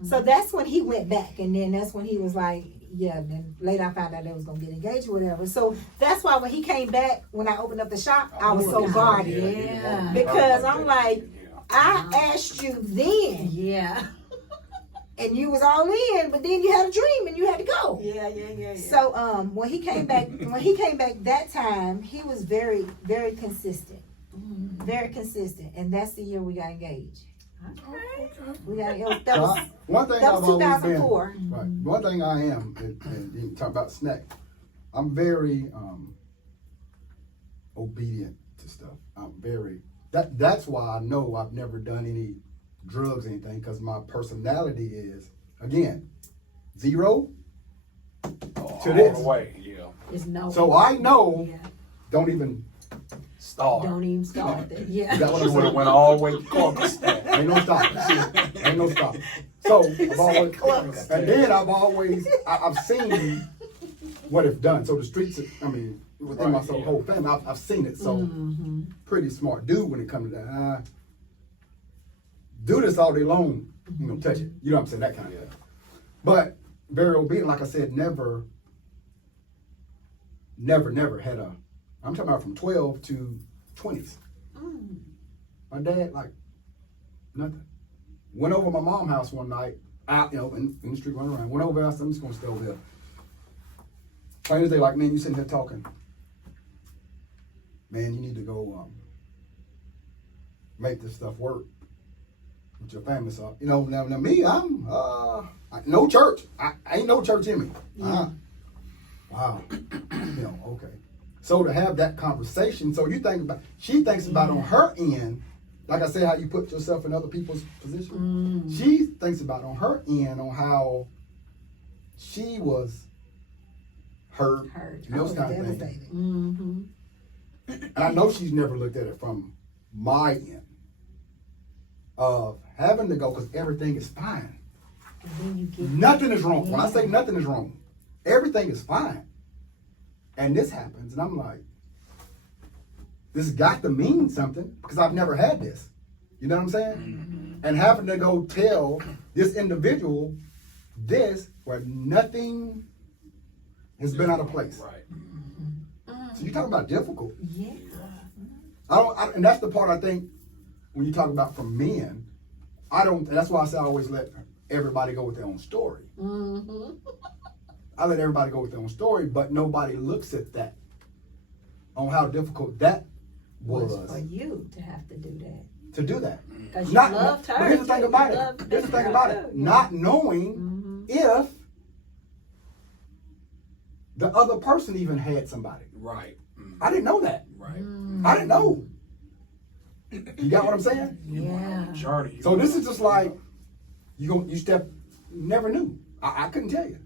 So that's when he went back, and then that's when he was like, yeah. Then later I found out they was gonna get engaged or whatever. So that's why when he came back, when I opened up the shop, I was so guarded. Yeah. Because I'm like, I asked you then, Yeah. and you was all in, but then you had a dream and you had to go. Yeah. So when he came back, that time, he was very, very consistent, very consistent, and that's the year we got engaged. Okay. We got that was one thing that I've was always 2004. been. Right. One thing I am, and you can talk about snack. I'm very obedient to stuff. I'm very that's why I know I've never done any drugs or anything, because my personality is, again, 0 to All this. the way, yeah. There's no. So I know, Yeah. don't even, Start. Don't even start that. Yeah. you got what You I'm would have saying? went all the way to corporate staff. Ain't no stopping. Ain't no stopping. So I've always, and then I've seen what it's done. So the streets, within my whole family, I've seen it. So pretty smart dude when it comes to that. Do this all day long, touch it. You know what I'm saying? That kind of stuff. But very obedient, like I said, never had I'm talking about from 12 to 20s. My dad, like, nothing. Went over to my mom's house one night, out, in the street running around. Went over there, I said, I'm just gonna stay over there. Plain as day, like, man, you sitting here talking. Man, you need to go make this stuff work with your family. So, now me, I'm no church. I ain't no church in me. Wow. Okay. So to have that conversation, so she thinks about on her end, like I said, how you put yourself in other people's position. She thinks about on her end on how she was hurt. Those kind of things. And I know she's never looked at it from my end of having to go, because everything is fine. And then you get Nothing is wrong. When I say nothing is wrong, everything is fine. And this happens, and I'm like, this has got to mean something because I've never had this. You know what I'm saying? And having to go tell this individual this where nothing has been out of place. Right. So you're talking about difficult. Yeah. And that's the part I think when you talk about from men, and that's why I say I always let everybody go with their own story. Mm-hmm. I let everybody go with their own story, but nobody looks at that, on how difficult that was For you to have to do that. to do that. Because you loved her. But here's the thing about it. Here's the thing about it. Not knowing if the other person even had somebody. Right. I didn't know that. Right. I didn't know. You got what I'm saying? Yeah. Journey. So this is just like you never knew. I couldn't tell you.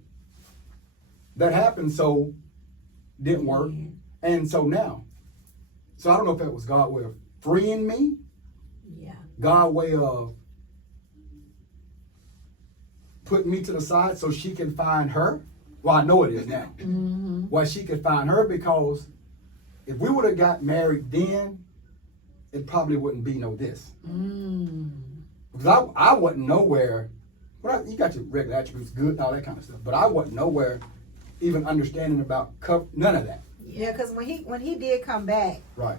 That happened, so didn't work. And so now. So I don't know if that was God's way of freeing me. Yeah. God's way of putting me to the side so she can find her. Well, I know it is now. Why she could find her, because if we would have got married then, it probably wouldn't be no this. Because I wasn't nowhere. Well, you got your regular attributes, good, and all that kind of stuff. But I wasn't nowhere even understanding about none of that. Yeah, because when he did come back, Right.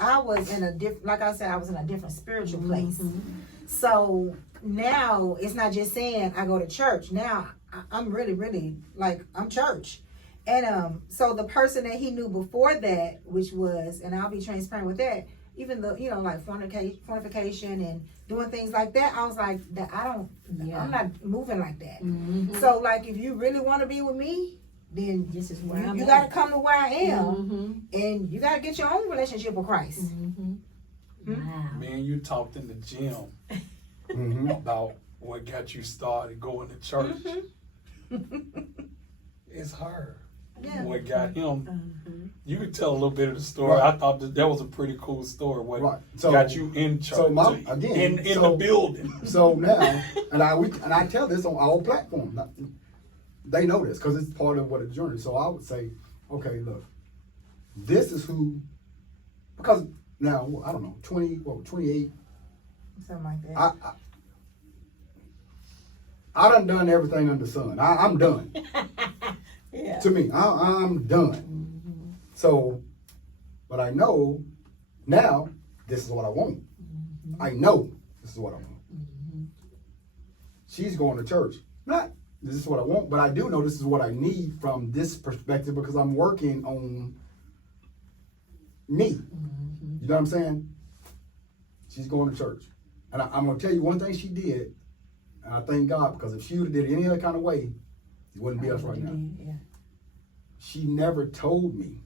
I was in a different, like I said, I was in a different spiritual place. So now it's not just saying I go to church. Now I'm really, really like I'm church. And so the person that he knew before that, which was, and I'll be transparent with that, even though, like fornication and doing things like that, I was like, that I'm not moving like that. So like, if you really want to be with me, then This is where you got to come to where I am, and you got to get your own relationship with Christ. Wow. Man, you talked in the gym about what got you started going to church. It's her. Yeah. What got him. You could tell a little bit of the story. Right. I thought that was a pretty cool story. What Right. So- got you in church? so in the building. So now, and I tell this on all platforms. They know this because it's part of what a journey. So I would say, okay, look, this is who, because now I don't know, 28. Something like that. I done everything under the sun. I'm done. Yeah. To me, I'm done. So, but I know now this is what I want. I know this is what I want. She's going to church. Not this is what I want, but I do know this is what I need from this perspective because I'm working on me. You know what I'm saying? She's going to church. And I'm going to tell you one thing she did, and I thank God, because if she would have did it any other kind of way, it wouldn't be us right now. Yeah. She never told me,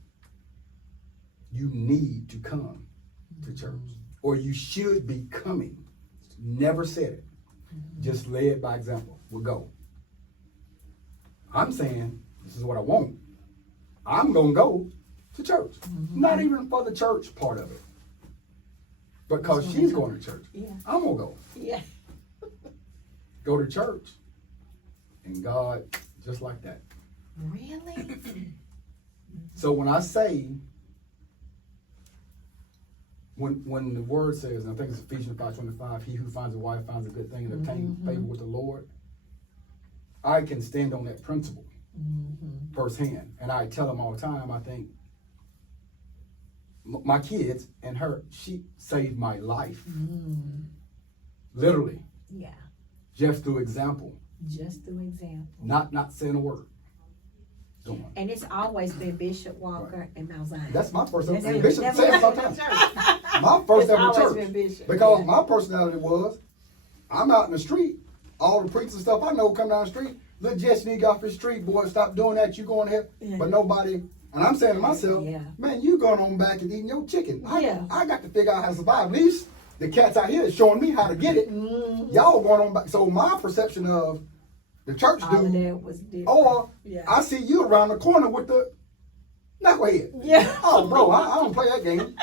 you need to come to church, or you should be coming. Never said it. Just led by example. We'll go. I'm saying, this is what I want. I'm going to go to church. Not even for the church part of it. Because she's going to church. Yeah. I'm going to go. Yeah. Go to church. And God, just like that. Really? So when I say, when the word says, and I think it's Ephesians 5:25, he who finds a wife finds a good thing and obtains favor with the Lord, I can stand on that principle firsthand. And I tell them all the time, I think, my kids and her, she saved my life. Literally. Yeah. Just through example. Just through example. Not saying a word. Doing. And it's always been Bishop Walker and Mount Zion. That's my first That's ever. it. Bishop Never said it been sometimes. to church. My first It's ever always church. been Bishop, Because yeah. my personality was, I'm out in the street. All the preachers and stuff I know come down the street. Little Jesse need off the street, boy. Stop doing that. You going here. Yeah. But nobody. And I'm saying to myself, Yeah. man, you going on back and eating your chicken. Yeah. I got to figure out how to survive. At least the cats out here is showing me how to get it. Y'all going on back. So my perception of the church All of dude, that was different. or Yeah. I see you around the corner with the knucklehead. Yeah. Oh, bro, I don't play that game.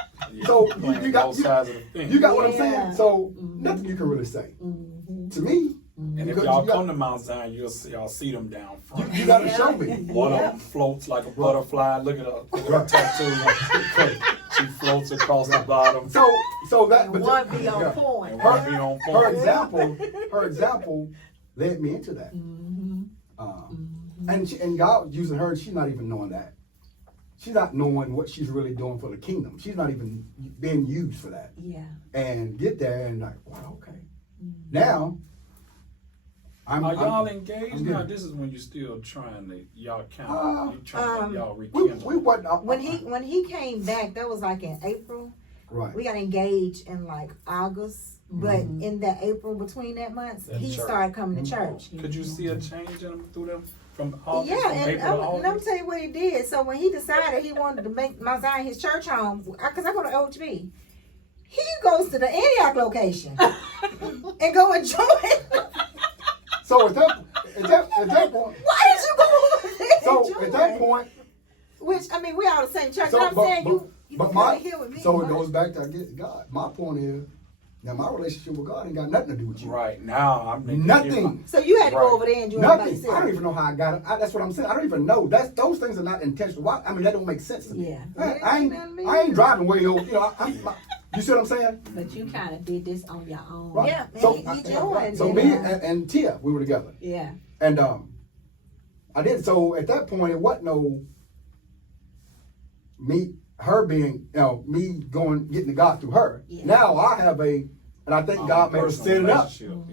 So you got both sides of the thing. you got what I'm Yeah. saying? So nothing you can really say. To me, And if y'all come to Mount Zion, y'all see them down front. You gotta show me. One of them floats like a butterfly. Look at her tattoo. She floats across the bottom. So that but One be on point. And one be on point. her example led me into that. And God using her, she's not even knowing that. She's not knowing what she's really doing for the kingdom. She's not even being used for that. Yeah. And get there and like, wow, okay. Now, Are y'all engaged now? This is when you're still trying to y'all rekindle. We wasn't. When he came back, that was like in April. Right. We got engaged in like August, but in that April between that month, he started coming to church. Could you see a change in him through them from August? Yeah, from and April to I'm August? gonna tell you what he did. So when he decided he wanted to make Mount Zion his church home, because I go to OHB, he goes to the Antioch location and go and join. So at that point. Why did you go over there? and So join? at that point. Which I mean, we all the same church. So, but I'm saying you but gotta hear with me. so it goes back to God. My point is, now my relationship with God ain't got nothing to do with you. Right now, I'm Nothing. So you had to Right. go over there and join by Nothing. yourself. I don't even know how I got it. That's what I'm saying. I don't even know. Those things are not intentional. Why? I mean, that don't make sense to me. Yeah. I ain't driving way over. You know, you see what I'm saying? But you kind of did this on your own. Right. Yeah, So, he joined. so me and Tia, we were together, Yeah. and I did. So at that point, it wasn't no her being, me getting to God through her. Yeah. Now I have and I think God may have set it up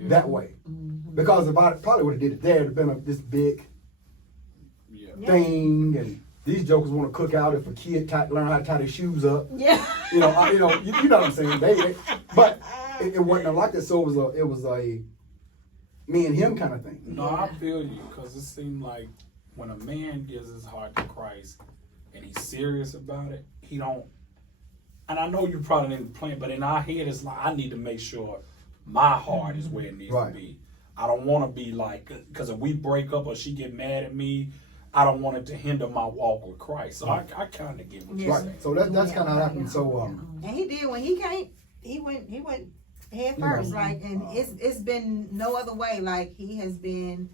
that way. Because if I probably would have did it there, it'd have been this big thing, and these jokers want to cook out if a kid learn how to tie their shoes up. Yeah. You know what I'm saying. But it wasn't like that. So it was a me and him kind of thing. No, I feel you, because it seemed like when a man gives his heart to Christ and he's serious about it, he don't. And I know you probably didn't plan, but in our head, it's like I need to make sure my heart is where it needs to be. I don't want to be like, because if we break up or she get mad at me, I don't want it to hinder my walk with Christ. So I kind of get what you're saying. So that's kind of how it happened. So And he did when he came. He went head first. Like, and it's been no other way. Like he has been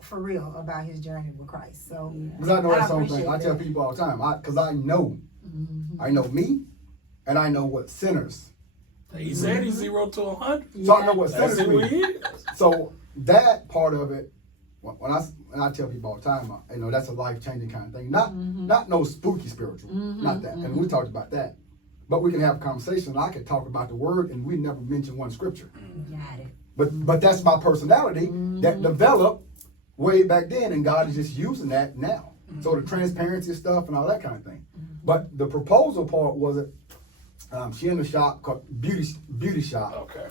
for real about his journey with Christ. So because I know that's something appreciate I tell that. people all the time. Because I know me, and I know what sinners. He said he's 0 to 100. So I know what That's sinners who he mean. is. So that part of it, when I tell people all the time, that's a life changing kind of thing. Not no spooky spiritual, not that. And we talked about that. But we can have a conversation. I can talk about the word, and we never mention one scripture. Got it. But that's my personality that developed way back then, and God is just using that now. So the transparency stuff and all that kind of thing. But the proposal part was she in the shop called beauty shop. Okay.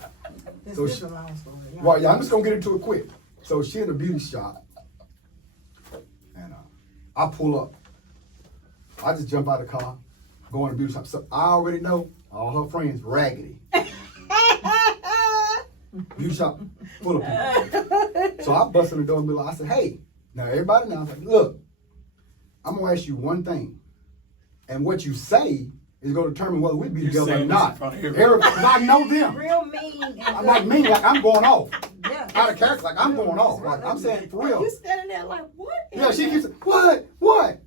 So This is a long story. Well, yeah, I'm just gonna get into it quick. So she in the beauty shop, and I pull up. I just jump out of the car, go in the beauty shop. So I already know all her friends raggedy. Beauty shop full of people. So I bust in the door in the middle. I said, "Hey, now everybody now." I was like, "Look, I'm gonna ask you one thing, and what you say is gonna determine whether we be together or not." Because I know them. Real mean. I'm like mean, like I'm going off. Yeah. Out of character, like I'm going off. Like I'm saying for real. You standing there like, what? Yeah, she keeps what?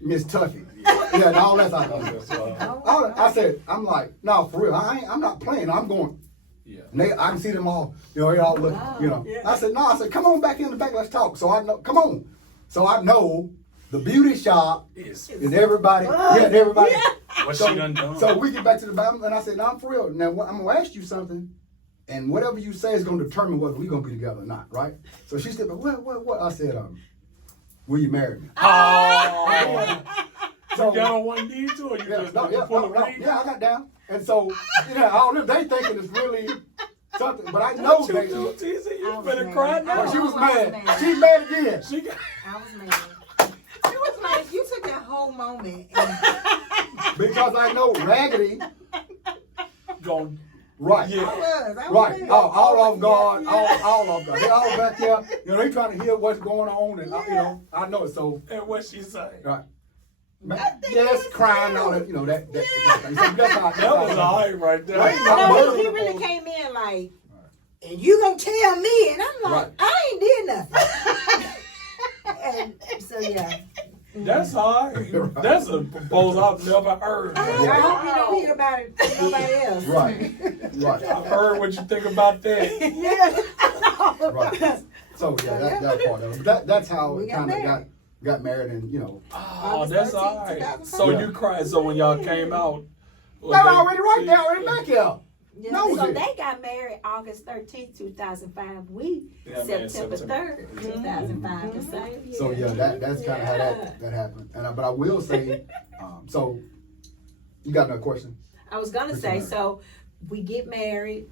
Miss Tuffy. Yeah, and all that's out of I said, I'm like, no, for real. I'm not playing. I'm going. Yeah. And I can see them all. They all looking. I said, no. I said, come on back in the back. Let's talk. So I know. Come on. So I know the beauty shop is everybody. Everybody. What she done done? So we get back to the bottom, and I said, no, I'm for real. Now I'm gonna ask you something. And whatever you say is going to determine whether we're going to be together or not, right? So she said, what? I said, will you marry me? Oh. So, you got on one knee too, or you just pull a ring? Yeah, I got down. And so, all them, they thinking it's really something, but I know they You I was better mad. cry now. But she was I was mad. mad. She's mad again. She got, I was mad. It was like you took that whole moment and Because I know Raggedy, going, right. yeah. I was Right, mad. all off guard, Yeah. all off guard. They all back there, they trying to hear what's going on, and I know it. So, And what she say? right, think yes, it was crying, real. all that, that thing. So that's how That was all right right there. Right. No, he really came in like and you gonna tell me, and I'm like, Right. I ain't did nothing. And so yeah, That's hard. Right. That's a proposal I've never heard. I hope you don't hear about it from nobody else. Right. Right. I've heard what you think about that. Yeah. Right. So yeah, that part of it. That's how We it got kind of married. got married, and you know, Oh, August that's 13th, all right. 2005. So Yeah. you cried. So when y'all came out, was they're they- already right there, already back here. Yeah. No, So shit. they got married August 13th, 2005. We Yeah, man, September September. 3rd, 2005, the same year. So yeah, that's kind of how that happened. And but I will say, so you got another question? I was gonna What's say, the matter? so we get married,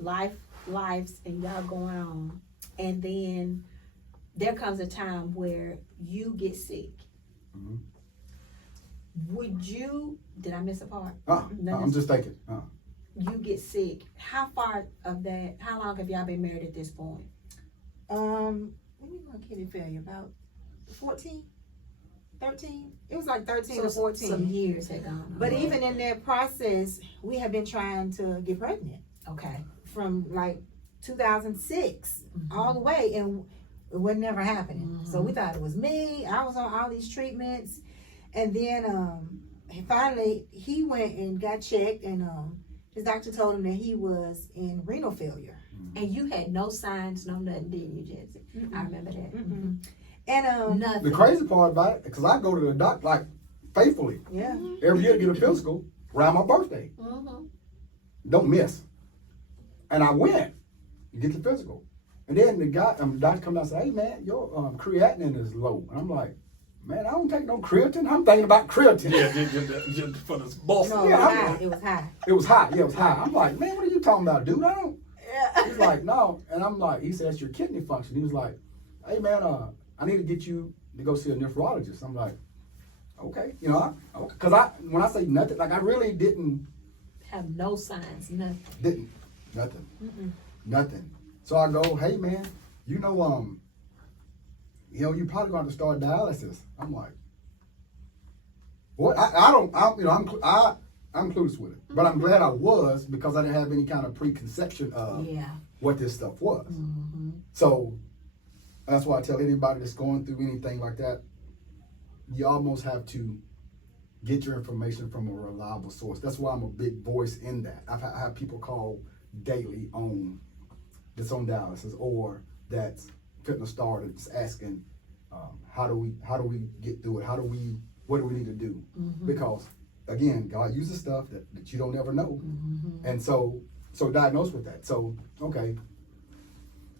lives, and y'all going on, and then there comes a time where you get sick. Mhm. Would you? Did I miss a part? I'm just thinking. You get sick. How far of that? How long have y'all been married at this point? When you gonna kidney failure? About 14? 13? It was like 13 or 14. Some years had gone on. But even in that process, we have been trying to get pregnant Okay. from like 2006 all the way, and it was never happening. So we thought it was me. I was on all these treatments, and then finally he went and got checked, and his doctor told him that he was in renal failure. And you had no signs, no nothing, did you, Jesse? I remember that. And Nothing. The crazy part about it, because I go to the doctor like faithfully yeah, every year to get a physical around my birthday. Don't miss. And I went to get the physical. And then the doctor come out and say, hey man, your creatinine is low. And I'm like, man, I don't take no creatine. I'm thinking about creatine. Yeah, just for this boss. no, Yeah, it was high. It was high. Yeah, it was high. I'm like, man, what are you talking about, dude? I don't. Yeah. He's like, no. And I'm like, he said, that's your kidney function. He was like, hey man, I need to get you to go see a nephrologist. I'm like, okay. You know, because when I say nothing, like I really didn't. Have no signs, nothing. Nothing. So I go, hey man, you know, you probably going to start dialysis. I'm like, what? I'm clueless with it, but I'm glad I was, because I didn't have any kind of preconception of what this stuff was. So that's why I tell anybody that's going through anything like that, you almost have to get your information from a reliable source. That's why I'm a big voice in that. I have people call daily that's on dialysis, or that's putting a start and just asking, how do we get through it? What do we need to do? Because again, God uses stuff that you don't ever know. And so diagnosed with that. So, okay,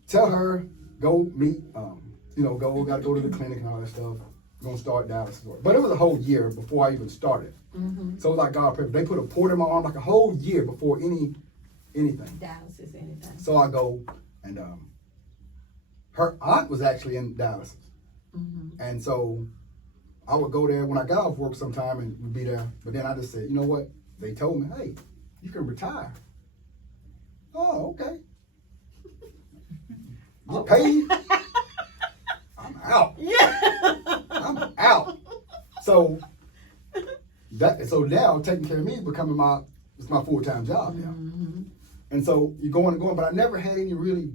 tell her, go meet, gotta go to the clinic and all that stuff. Gonna start dialysis. But it was a whole year before I even started. So it was like God perfect. They put a port in my arm like a whole year before anything. Dialysis, anything. So I go, and her aunt was actually in dialysis. And so I would go there when I got off work sometime and would be there. But then I just said, you know what? They told me, hey, you can retire. Oh, okay. Get paid. I'm out. I'm out. So now taking care of me is becoming my full-time job now. And so you're going, but I never had any really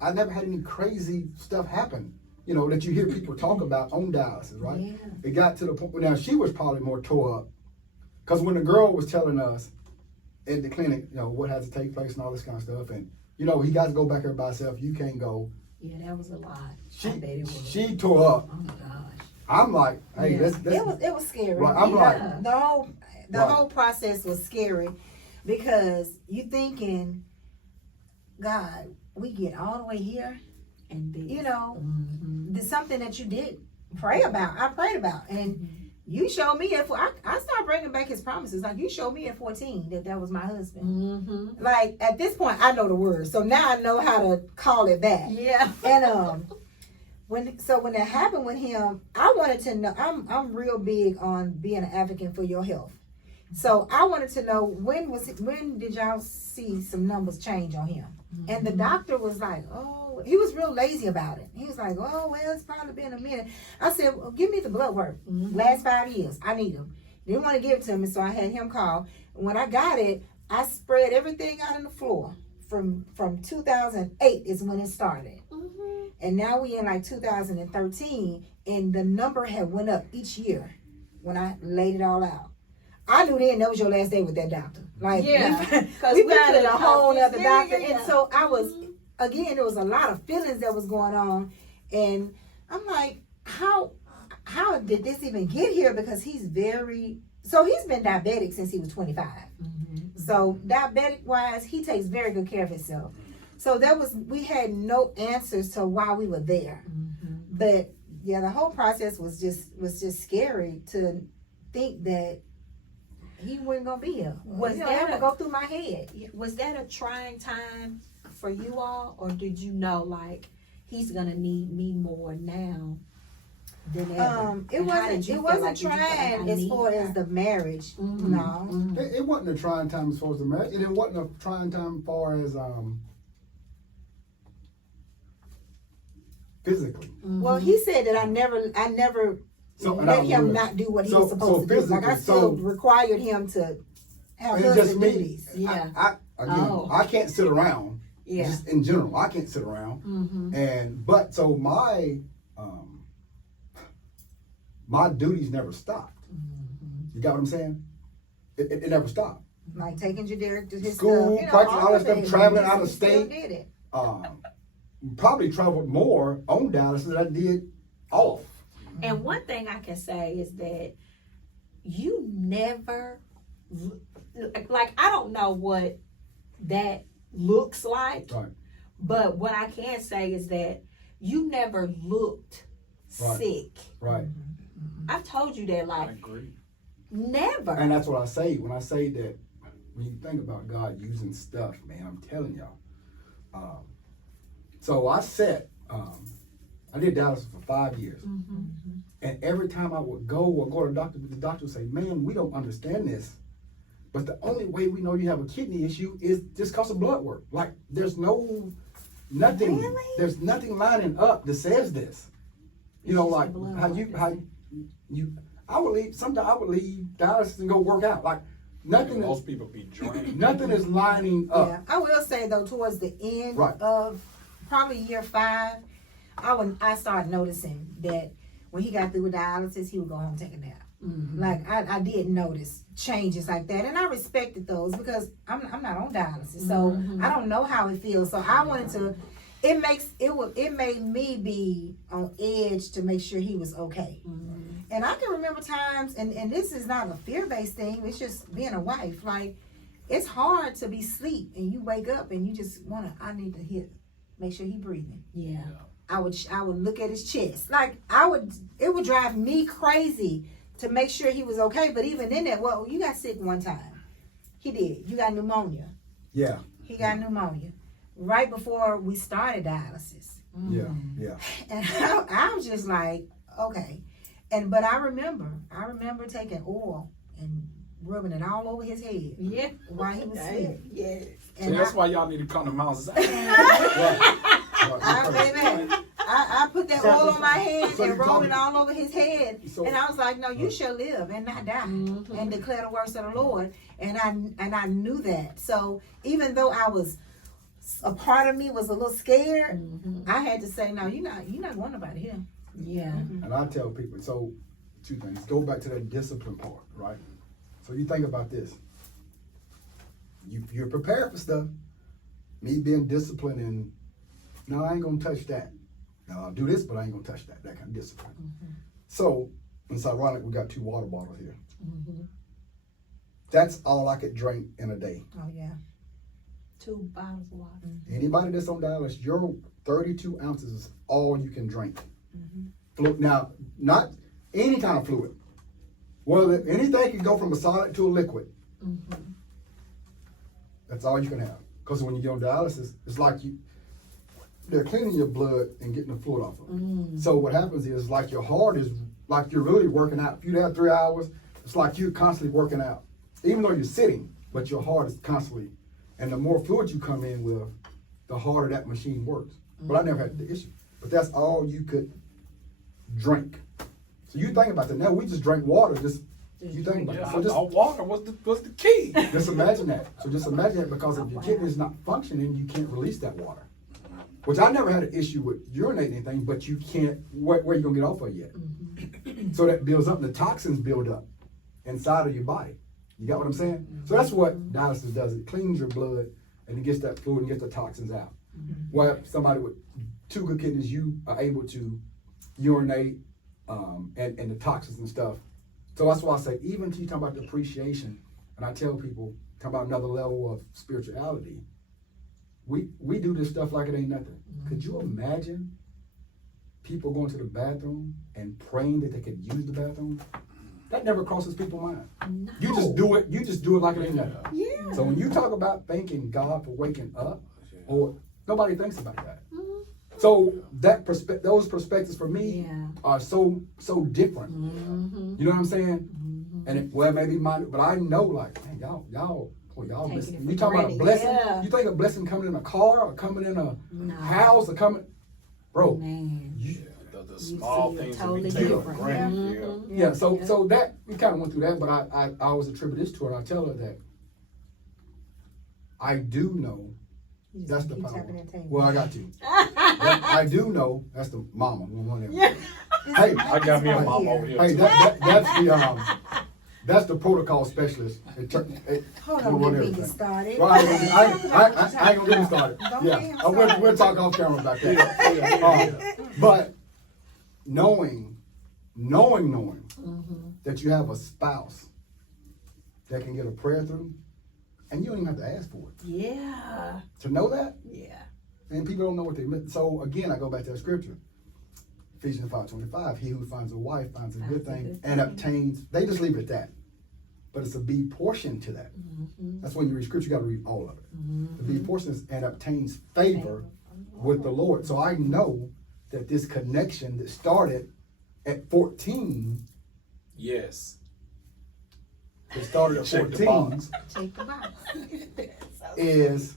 I never had any crazy stuff happen, that you hear people talk about on dialysis, right? Yeah. It got to the point where now she was probably more tore up, because when the girl was telling us at the clinic, what has to take place and all this kind of stuff, and he got to go back there by himself, you can't go. Yeah, that was a lot. I bet it was. She tore up. Oh my gosh. I'm like, hey, Yeah. let's It was scary. Right, I'm like, the Right. whole process was scary, because you thinking, God, we get all the way here, And this. there's something that you did pray about. I prayed about, and you showed me I started bringing back his promises. Like, you showed me at 14 that was my husband. Like, at this point, I know the word, so now I know how to call it back. Yeah. And when that happened with him, I wanted to know. I'm real big on being an advocate for your health. So I wanted to know, when did y'all see some numbers change on him? And the doctor was like, oh, he was real lazy about it. He was like, oh, well, it's probably been a minute. I said, well, give me the blood work. Last 5 years, I need them. Didn't want to give it to me, so I had him call. When I got it, I spread everything out on the floor from 2008 is when it started. And now we in like 2013, and the number had went up each year when I laid it all out. I knew then that was your last day with that doctor. Like, Yeah, we found a whole other doctor. Yeah. And so I was, again, there was a lot of feelings that was going on. And I'm like, how did this even get here? Because he's been diabetic since he was 25. So diabetic wise, he takes very good care of himself. So we had no answers to why we were there. But yeah, the whole process was just scary to think that he wasn't gonna be here. That would go through my head. Was that a trying time for you all, or did you know like he's gonna need me more now than ever? It wasn't trying as far as the marriage. No. It wasn't a trying time as far as the marriage. It wasn't a trying time as far as physically. Well, he said that I never let him not do what he was supposed to do. Like I still required him to have husband duties. Yeah. I can't sit around. Yeah. Just in general, I can't sit around. So my duties never stopped. You got what I'm saying? It never stopped. Like taking Jadaric to his School, stuff, practice, all that stuff, traveling out of still state. did it. Probably traveled more on dialysis than I did off. And one thing I can say is that you never, like, I don't know what that looks like, Right. but what I can say is that you never looked sick. Right. I've told you that, I like, agree. never. And that's what I say when I say that. When you think about God using stuff, man, I'm telling y'all. So I I did dialysis for 5 years. And every time I would go to the doctor would say, man, we don't understand this. But the only way we know you have a kidney issue is just because of blood work. Like, there's nothing, there's nothing lining up that says this. You know, like I would leave dialysis and go work out. Like, nothing. Most people be drained. Nothing is lining up. Yeah, I will say though, towards the end Right. of probably year 5, I started noticing that when he got through with dialysis, he would go home and take a nap. Like I did notice changes like that, and I respected those because I'm not on dialysis, so I don't know how it feels. So I wanted to. It made me be on edge to make sure he was okay. And I can remember times, and this is not a fear-based thing. It's just being a wife. Like, it's hard to be asleep and you wake up and you just I need to make sure he breathing. Yeah. I would look at his chest. Like, it would drive me crazy to make sure he was okay. But even in that, well, you got sick one time. He did. You got pneumonia. Yeah. He got pneumonia right before we started dialysis. Yeah. And I was just like, okay. But I remember taking oil and rubbing it all over his head. Yeah. While he was asleep. Yes. And that's why y'all need to come to Mount Zion. I put that oil on my head So you and rolled told it me. all over his head. So- And I was like, no, you shall live and not die and declare the works of the Lord. And I knew that. So even though a part of me was a little scared, I had to say, no, you're not going nobody here. Yeah. And I tell people, so 2 things. Go back to that discipline part, right? So you think about this. You're prepared for stuff. Me being disciplined and, no, I ain't gonna touch that. Now, I'll do this, but I ain't gonna touch that. That kind of discipline. So, it's ironic we got 2 water bottles here. That's all I could drink in a day. Oh, yeah. 2 bottles of water. Anybody that's on dialysis, your 32 ounces is all you can drink. Now, not any kind of fluid. Well, anything can go from a solid to a liquid. That's all you can have. Because when you get on dialysis, it's like they're cleaning your blood and getting the fluid off of it. So what happens is, like, your heart is like you're really working out. If you have 3 hours, it's like you're constantly working out. Even though you're sitting, but your heart is constantly, and the more fluid you come in with, the harder that machine works. But I never had the issue. But that's all you could drink. So you think about that. Now we just drink water just You think about Yeah, it. I So just, thought water was the key. just imagine that. So just imagine that, because if your kidney is not functioning, you can't release that water. Which I never had an issue with urinating anything, but you can't, where you gonna get off of yet? So that builds up, and the toxins build up inside of your body. You got what I'm saying? So that's what dialysis does. It cleans your blood and it gets that fluid and gets the toxins out. Where somebody with 2 good kidneys, you are able to urinate and the toxins and stuff. So that's why I say, even to you talk about the appreciation, and I tell people, talk about another level of spirituality, we do this stuff like it ain't nothing. Could you imagine people going to the bathroom and praying that they could use the bathroom? That never crosses people's mind. No. You just do it like it ain't nothing. Yeah. So when you talk about thanking God for waking up, or nobody thinks about that. So that those perspectives for me are so different. You know what I'm saying? And it maybe mine, but I know, like, man, y'all listen. You talk about a blessing. Yeah. You think a blessing coming in a car or coming in a house or coming, bro? Man. The small see it things totally that we take for different. granted. Yeah. So that we kind of went through that, but I always attribute this to her. I tell her that I do know that's the power. Well, I got to. I do know that's the mama. Yeah. Hey, I got me a mom over here. hey, that's the protocol specialist. Hold on, let me get started. Well, I ain't gonna get me started. Don't Yeah, get him we'll talk off camera about that. But knowing that you have a spouse that can get a prayer through, and you don't even have to ask for it. Yeah. To know that, Yeah. and people don't know what they meant. So again, I go back to that scripture. Ephesians 5:25, he who finds a wife finds a good thing and obtains, they just leave it at that. But it's a B portion to that. That's when you read scripture, you gotta read all of it. The B portion is and obtains favor with the Lord. So I know that this connection that started at 14, Yes. it started at Check the 14, box. Check the box. is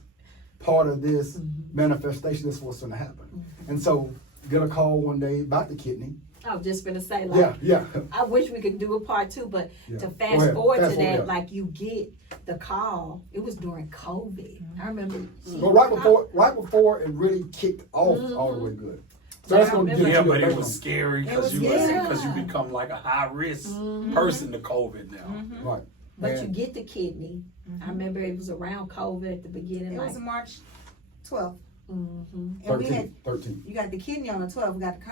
part of this manifestation. That's what's gonna happen. And so get a call one day about the kidney. I was just gonna say, like, Yeah. I wish we could do a part 2, but Yeah. to Go fast ahead. forward Fast to forward, that, yeah. like you get the call. It was during COVID. I remember. But right before it really kicked off all the way good. So that's gonna get Yeah, into but your it was scary because you become like a high risk person to COVID now. right. But And you get the kidney. I remember it was around COVID at the beginning. It Like, was March 12th. mm-hmm. And we had 13. you got the kidney on the 12th. We got the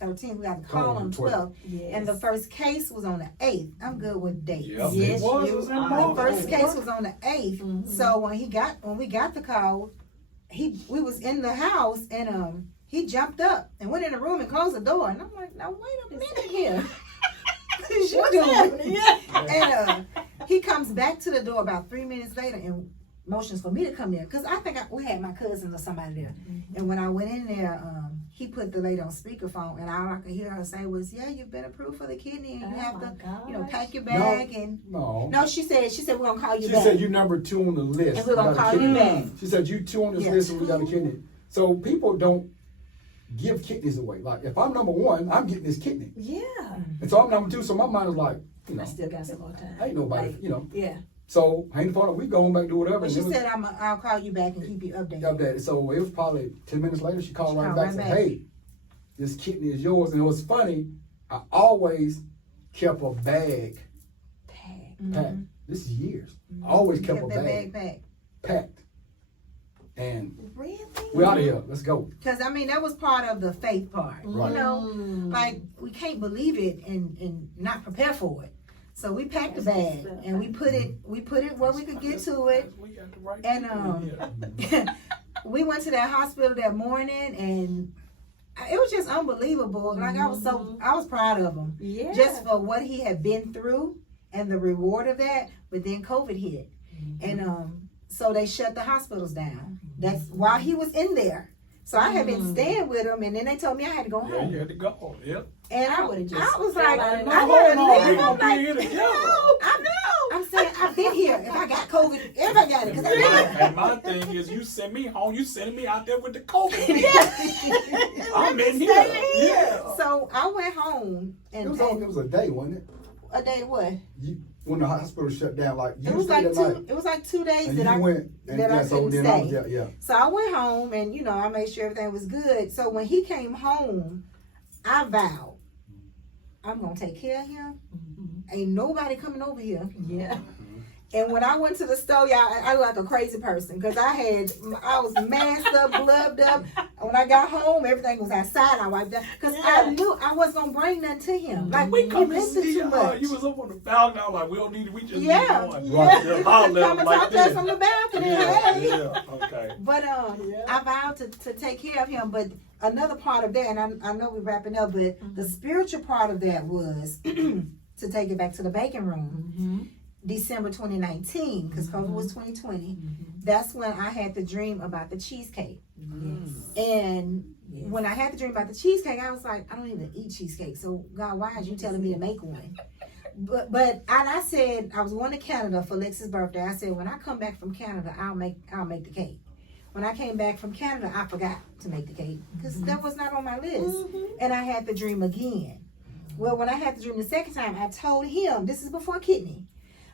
13th. We got the call on the 12th. Yes. And the first case was on the 8th. I'm good with dates. Yep, Yes, it was. you It was in are. March. The first case was on the 8th. Mhm. So when we got the call, we was in the house and he jumped up and went in the room and closed the door. And I'm like, now wait a minute here. What is you doing? Yeah. And he comes back to the door about 3 minutes later and motions for me to come there. Cause I think we had my cousin or somebody there. And when I went in there, he put the lady on speakerphone and all I could hear her say was, yeah, you've been approved for the kidney and you have to, pack your bag No. No, she said we're gonna call you She back. said you number 2 on the list. And we're gonna got a call you kidney. back. She said you 2 on this list and we got a kidney. So people don't give kidneys away. Like if I'm number 1, I'm getting this kidney. Yeah. And so I'm number 2, so my mind is like, I still got some more time. ain't nobody, Like, Yeah. So hang the phone, we going back, do whatever. But And she it was said I'll call you back and keep you updated. So it was probably 10 minutes later, she called right called back right and said, back. hey, this kidney is yours. And it was funny, I always kept a bag packed. This is years. I always kept a that bag bag packed. And Really? we out of here, let's go. Because I mean that was part of the faith part. Right. You know, like we can't believe it and not prepare for it. So we packed the bag and we put it where we could get to it. And we went to that hospital that morning and it was just unbelievable. Like I was proud of him. Yeah. Just for what he had been through and the reward of that. But then COVID hit. And so they shut the hospitals down. That's while he was in there. So I had been staying with him and then they told me I had to go Yeah, home. you had to go. Yep. And I would've just I was fell like, out of I nowhere. gotta Hold on, leave. we I'm gonna be like, here together. I know. I'm saying I've been here. If I got COVID, everybody got it. Cause I've been here. And my thing is, you send me home, you sending me out there with the COVID. I'm in here. Yeah. So I went home It and was a day, wasn't it? a day what? When the hospital shut down, like you It was stayed like that night. it was like 2 days And that you I went, and that I so couldn't then I was stay. there, yeah. So I went home and, I made sure everything was good. So when he came home, I vowed, I'm going to take care of him. Ain't nobody coming over here. Yeah. And when I went to the store, y'all, I look like a crazy person because I was masked up, gloved up. When I got home, everything was outside. I wiped down because I knew I wasn't going to bring nothing to him. Like, We he come to listened see too much. you was up on the balcony. I was like, we don't need it. We just Yeah. need one. Yeah. Just holler at Come him and like talk to us this. from the balcony. Yeah, Hey. yeah, okay. But I vowed to take care of him. But another part of that, and I know we're wrapping up, but the spiritual part of that was to take it back to the baking room. December 2019, because COVID was 2020. That's when I had the dream about the cheesecake. And when I had the dream about the cheesecake, I was like, I don't even eat cheesecake. So God, why are you telling me to make one? But I said I was going to Canada for Lex's birthday. I said when I come back from Canada, I'll make the cake. When I came back from Canada, I forgot to make the cake because that was not on my list. And I had the dream again. Well, when I had the dream the second time, I told him, this is before kidney.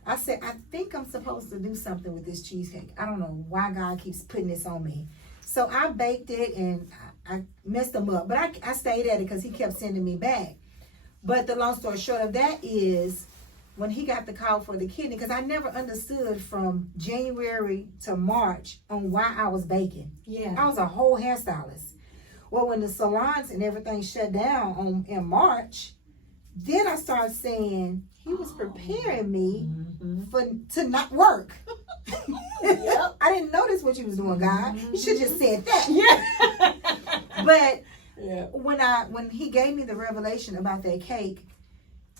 I said, I think I'm supposed to do something with this cheesecake. I don't know why God keeps putting this on me. So I baked it and I messed him up. But I stayed at it because he kept sending me back. But the long story short of that is when he got the call for the kidney, because I never understood from January to March on why I was baking. Yeah. I was a whole hairstylist. Well, when the salons and everything shut down in March, then I started saying he was preparing me to not work. Yep. I didn't notice what you was doing, God. You should just said that. Yeah. But Yeah. when he gave me the revelation about that cake,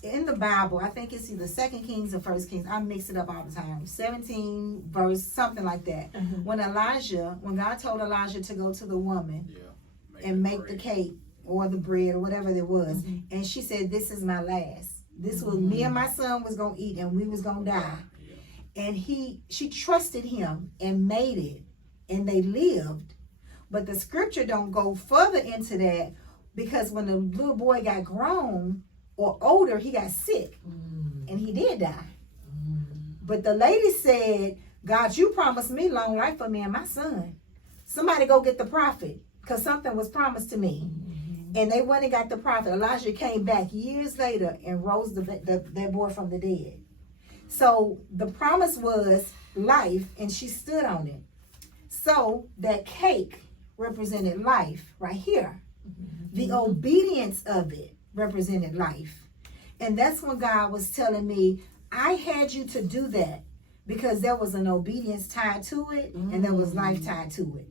in the Bible, I think it's either 2 Kings or 1 Kings. I mix it up all the time. 17 verse, something like that. When God told Elijah to go to the woman and make the cake or the bread or whatever it was, and she said, this is my last. This was me and my son was gonna eat and we was gonna die. And she trusted him and made it, and they lived. But the scripture don't go further into that because when the little boy got grown or older, he got sick and he did die. But the lady said, God, you promised me long life for me and my son. Somebody go get the prophet because something was promised to me. And they went and got the prophet. Elijah came back years later and rose that boy from the dead. So the promise was life, and she stood on it. So that cake represented life right here. The obedience of it represented life. And that's when God was telling me, I had you to do that because there was an obedience tied to it and there was life tied to it.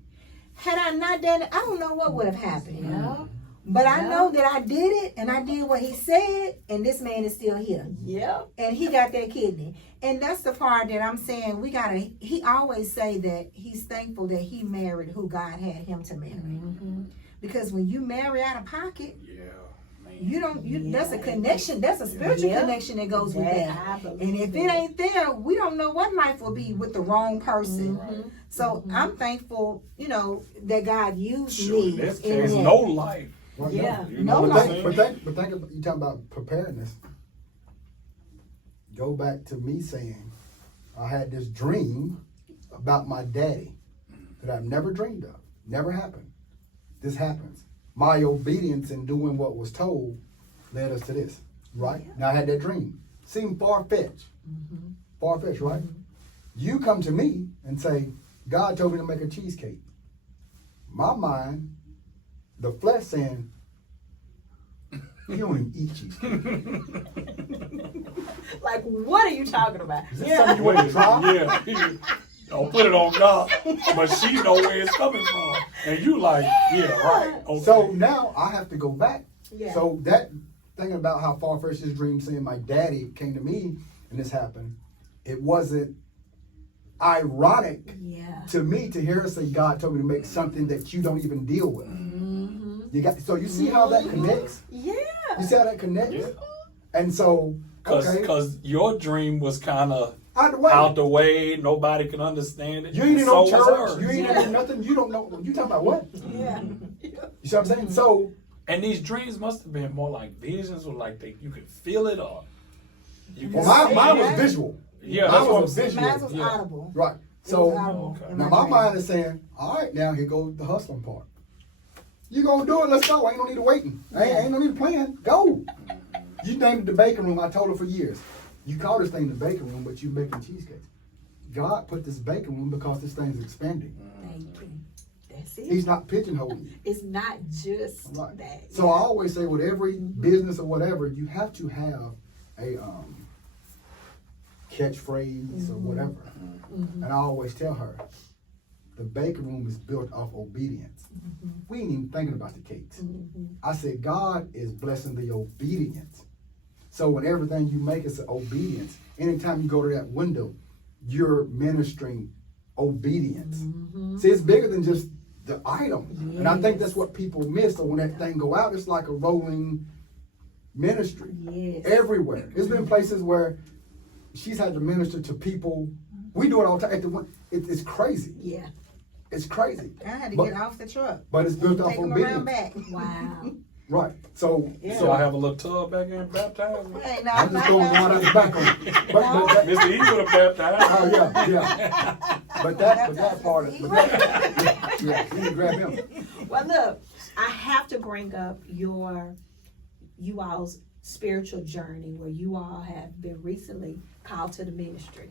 Had I not done it, I don't know what would have happened. Yeah. But I know that I did it and I did what he said, and this man is still here. Yep. And he got that kidney. And that's the part that I'm saying he always say that he's thankful that he married who God had him to marry. Because when you marry out of pocket, that's a connection, that's a spiritual connection that goes with that. And if it ain't there, we don't know what life will be with the wrong person. So I'm thankful, that God used me. In this in case, that. no life. Well, Yeah. You know what I'm saying? But think about, you talking about preparedness. Go back to me saying, I had this dream about my daddy that I've never dreamed of. Never happened. This happens. My obedience in doing what was told led us to this, right? Now I had that dream. Seemed far-fetched. Far-fetched, right? You come to me and say, God told me to make a cheesecake. My mind, the flesh saying, you don't even eat cheesecake. Like, what are you talking about? Is this something you want to try? Yeah. Don't put it on God, but she know where it's coming from, and you like, yeah, right. Okay. So now I have to go back. Yeah. So that thinking about how far-fetched this dream, saying my daddy came to me and this happened, it wasn't ironic to me to hear her say God told me to make something that you don't even deal with. So you see how that connects? Yeah. You see how that connects? Yeah. And so, Because your dream was kind of out the way, nobody can understand it. You ain't in So no was church. hers. You ain't in nothing. You don't know. You talking about what? Yeah. You see what I'm saying? So And these dreams must have been more like visions, or like you could feel it, or You Well, can mine see was it. visual. Yeah, Mine that's what I'm was saying. visual. Mine was Yeah. audible. Right. It So was audible okay. in now my my brain. mind is saying, all right, now here goes the hustling part. You gonna do it? Let's go. Ain't no need to waiting. Ain't no need to plan. Go. You named it the baking room. I told her for years. You call this thing the baking room, but you making cheesecakes. God put this baking room because this thing's expanding. Thank you. That's it. He's not pigeonholing you. It's not just Right. that. So I always say with every business or whatever, you have to have a catchphrase or whatever. And I always tell her, the baking room is built off obedience. We ain't even thinking about the cakes. I said, God is blessing the obedience. So when everything you make is obedience, anytime you go to that window, you're ministering obedience. See, it's bigger than just the item. And I think that's what people miss. So when that thing go out, it's like a rolling ministry Yes. everywhere. There's been places where she's had to minister to people. We do it all the time. At the it's crazy. Yeah. It's crazy. I had to But- get off the truck. But it's built off Take them around obedience. back. Wow. Right. So So I have a little tub back here baptized. Hey, no, I'm just going down at the back on it. But Mr. E would have baptized. oh yeah. But that part of yeah, you can grab him. Well, look, I have to bring up you all's spiritual journey where you all have been recently called to the ministry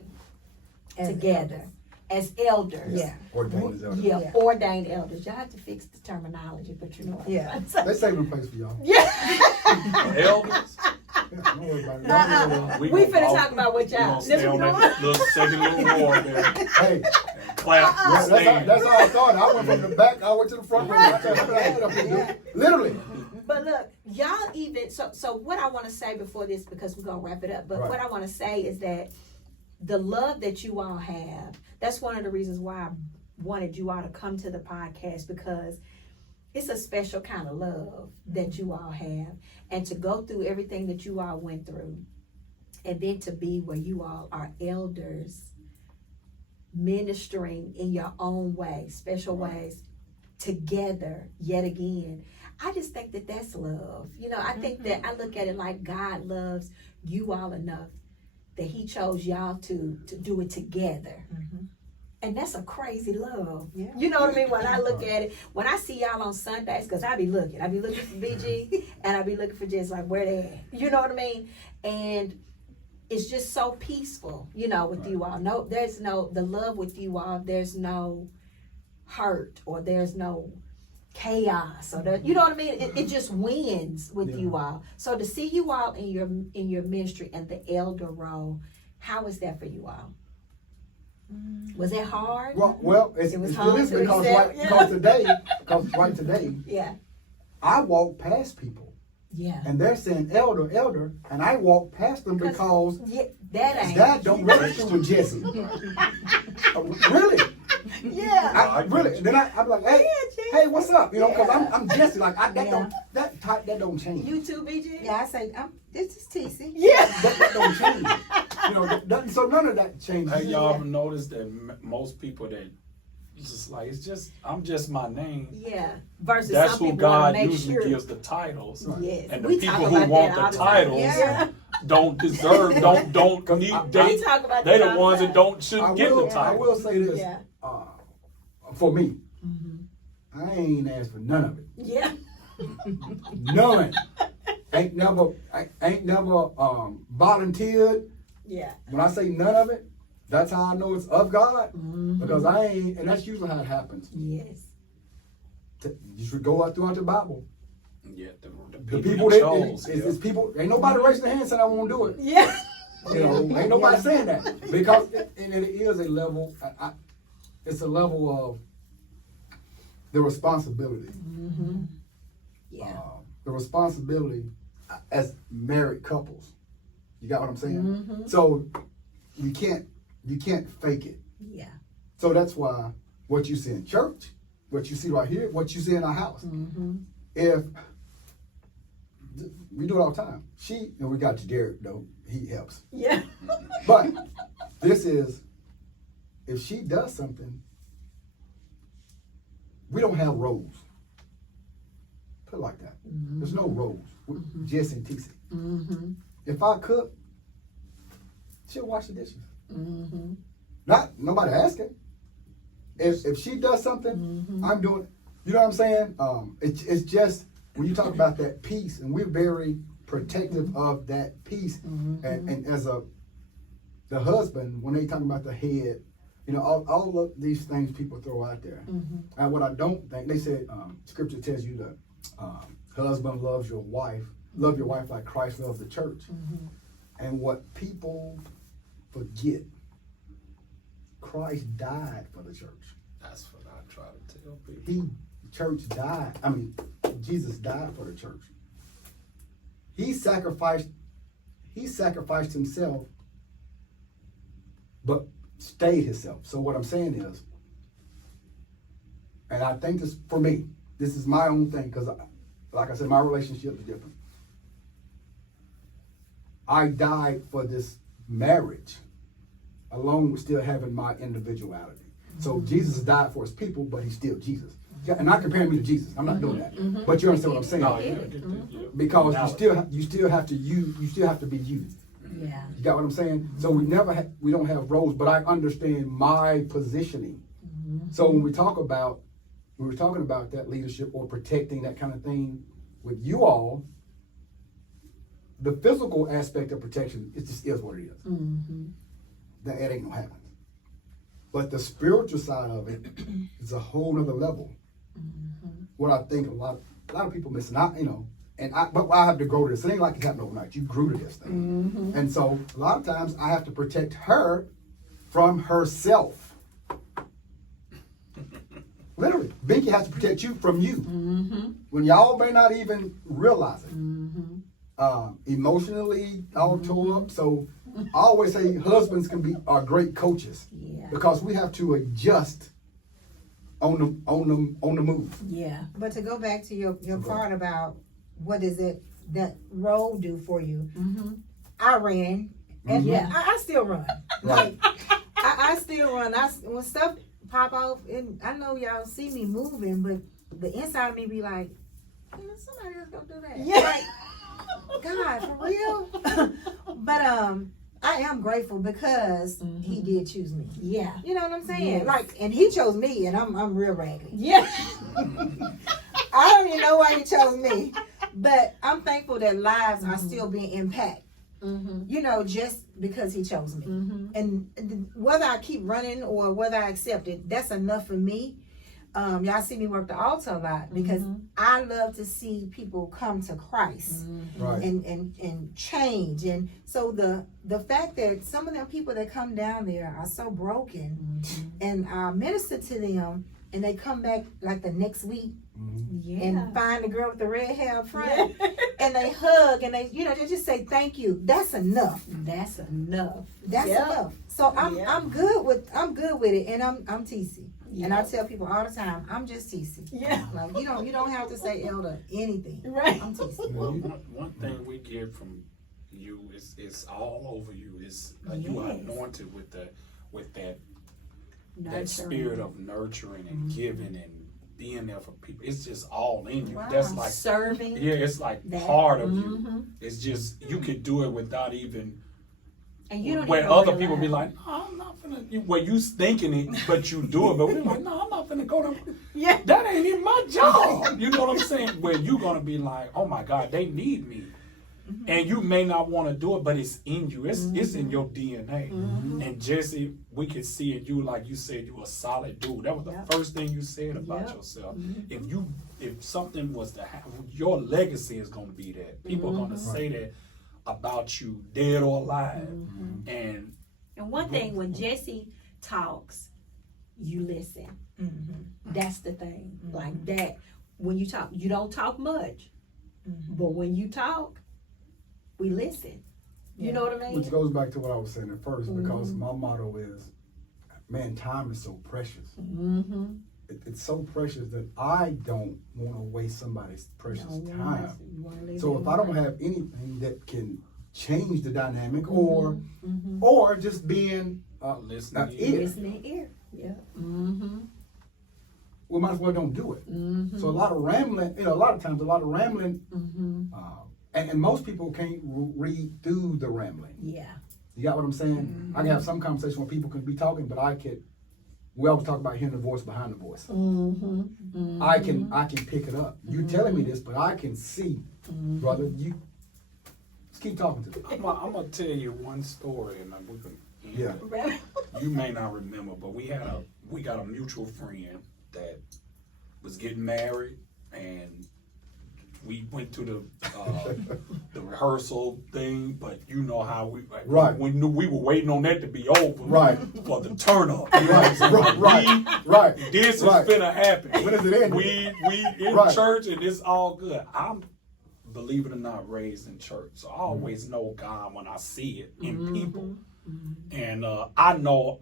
together as elders. Yeah. Ordained as elder. Yeah, Yeah. ordained elders. Y'all have to fix the terminology, but you know what Yeah. I'm trying to They say. saving a place for y'all. Elders. Yeah, don't worry about it. Don't worry about it. We finna talk about what We y'all. gonna stay on that little second little wall there. Hey, Clap. yeah, Stand. that's how I started. I went from the back, I went to the front. Literally. But look, y'all even so what I want to say before this, because we're gonna wrap it up, but Right. what I want to say is that the love that you all have, that's one of the reasons why I wanted you all to come to the podcast, because it's a special kind of love that you all have, and to go through everything that you all went through, and then to be where you all are elders ministering in your own way, special ways, together yet again. I just think that that's love. You know, I think that I look at it like God loves you all enough that he chose y'all to do it together. And that's a crazy love. Yeah. You know what I mean? When I look at it, when I see y'all on Sundays, because I be looking for BG and I be looking for just like where they at. You know what I mean? And it's just so peaceful, you know, with you all. No, there's no, the love with you all, there's no hurt or there's no chaos or you know what I mean? It just wins with you all. So to see you all in your ministry and the elder role, how is that for you all? Was it hard? Well, it was still hard is to because accept, right today, Yeah. I walk past people Yeah. and they're saying elder, elder, and I walk past them because Yeah, that ain't. that don't register with Jesse. Really? Yeah. I really. Then I'm like, hey, what's up? You know, because I'm Jesse. Like that don't change. You too, BG? Yeah, I say, this is TC. Yeah. That don't change. You know, so none of that changes. Have y'all ever noticed that most people that just like I'm just my name. Yeah. Versus That's some who people want God to make usually sure. gives the titles. Yes. And the We people talk who about want that all the time. titles Yeah. don't deserve, don't need. We talk about They that the all ones the that time. shouldn't get the I title. will say this. Yeah. For me, I ain't asked for none of it. Yeah. None. ain't never volunteered. Yeah. When I say none of it, that's how I know it's of God. Because I ain't, and that's usually how it happens. Yes. You should go out throughout the Bible. Yeah, The the people he that chose, it's people. Ain't nobody raising their hand saying I won't do it. Yeah. You know, ain't nobody saying that because it is a level. It's a level of the responsibility. Yeah. The responsibility as married couples. You got what I'm saying? So you can't fake it. Yeah. So that's why what you see in church, what you see right here, what you see in our house. If we do it all the time, and we got Derek though, he helps. Yeah. But this is, if she does something, we don't have roles. Put it like that. There's no roles. We're Jesse and TC. If I cook, she'll wash the dishes. Mm-hmm. Not nobody asking. If she does something, I'm doing. You know what I'm saying? It's just when you talk about that peace, and we're very protective of that peace. And as the husband, when they talk about the head, you know, all of these things people throw out there. And what I don't think, they said, scripture tells you that husband love your wife like Christ loved the church. And what people forget, Christ died for the church. That's what I try to tell people. Jesus died for the church. He sacrificed himself, but stayed himself. So what I'm saying is, and I think this, for me, this is my own thing, because like I said, my relationship is different. I died for this marriage, along with still having my individuality. So Jesus died for his people, but he's still Jesus. And not comparing me to Jesus. I'm not doing that. But you understand what I'm saying? Oh, yeah. Because you still have to be you. Yeah. You got what I'm saying? So we don't have roles, but I understand my positioning. So when we were talking about that leadership or protecting that kind of thing with you all, the physical aspect of protection, it just is what it is. That it ain't gonna happen. But the spiritual side of it is a whole nother level. What I think a lot of people missing out, you know, but I have to grow to this. It ain't like it happened overnight. You grew to this thing. And so a lot of times I have to protect her from herself. Literally, Binky has to protect you from you. When y'all may not even realize it. Emotionally, all tore up. So I always say husbands are great coaches. Yeah. Because we have to adjust on the move. Yeah. But to go back to your part about what is it that role do for you, I ran, and I still run. Right. I still run. When stuff pop off, and I know y'all see me moving, but the inside of me be like, somebody else gonna do that. Yeah. Like, God, for real? But I am grateful because he did choose me. Yeah. You know what I'm saying? Yes. Like, and he chose me, and I'm real raggedy. Yeah. I don't even know why he chose me, but I'm thankful that lives are still being impacted. You know, just because he chose me. And whether I keep running or whether I accept it, that's enough for me. Y'all see me work the altar a lot because I love to see people come to Christ Right. and change. And so the fact that some of them people that come down there are so broken, and I minister to them, and they come back like the next week and find the girl with the red hair up front, and they hug and they just say thank you. That's enough. That's enough. That's enough. So I'm good with it, and I'm TC. And I tell people all the time, I'm just TC. Yeah. Like you don't have to say elder anything. Right. I'm TC. Well, one thing we get from you is all over you. Is you are anointed with that spirit of nurturing and giving and being there for people. It's just all in you. Wow. That's like serving. Yeah, it's like part of you. It's just you could do it without even. And you don't when even other people be realize. like, no, I'm not finna. Well, you thinking it, but you do it. But we're like, no, I'm not finna go to. Yeah. That ain't even my job. You know what I'm saying? Where you gonna be like, oh my God, they need me. And you may not want to do it, but it's in you. It's in your DNA. And Jesse, we can see it. You, like you said, you a solid dude. That was the first thing you said about yourself. If something was to happen, your legacy is going to be that. People are going to say that about you, dead or alive. And one thing, when Jesse talks, you listen. That's the thing. Like that, when you talk, you don't talk much. But when you talk, we listen. You know what I mean? Which goes back to what I was saying at first, because my motto is, man, time is so precious. It's so precious that I don't want to waste somebody's precious time. So if I don't have anything that can change the dynamic, or just being listening ear. Yeah. We might as well don't do it. So a lot of rambling, a lot of times, and most people can't read through the rambling. Yeah. You got what I'm saying? I can have some conversation where people can be talking, but we always talk about hearing the voice behind the voice. I can pick it up. You telling me this, but I can see, brother, you just keep talking to me. I'm gonna tell you one story, and we can. Yeah. You may not remember, but we got a mutual friend that was getting married, and we went to the rehearsal thing. But you know how Right. We knew we were waiting on that to be over, Right. for the turn up. Right. This is Right. finna happen. When is it ending? We in Right. church, and it's all good. I'm, believe it or not, raised in church, so I always know God when I see it in people. And I know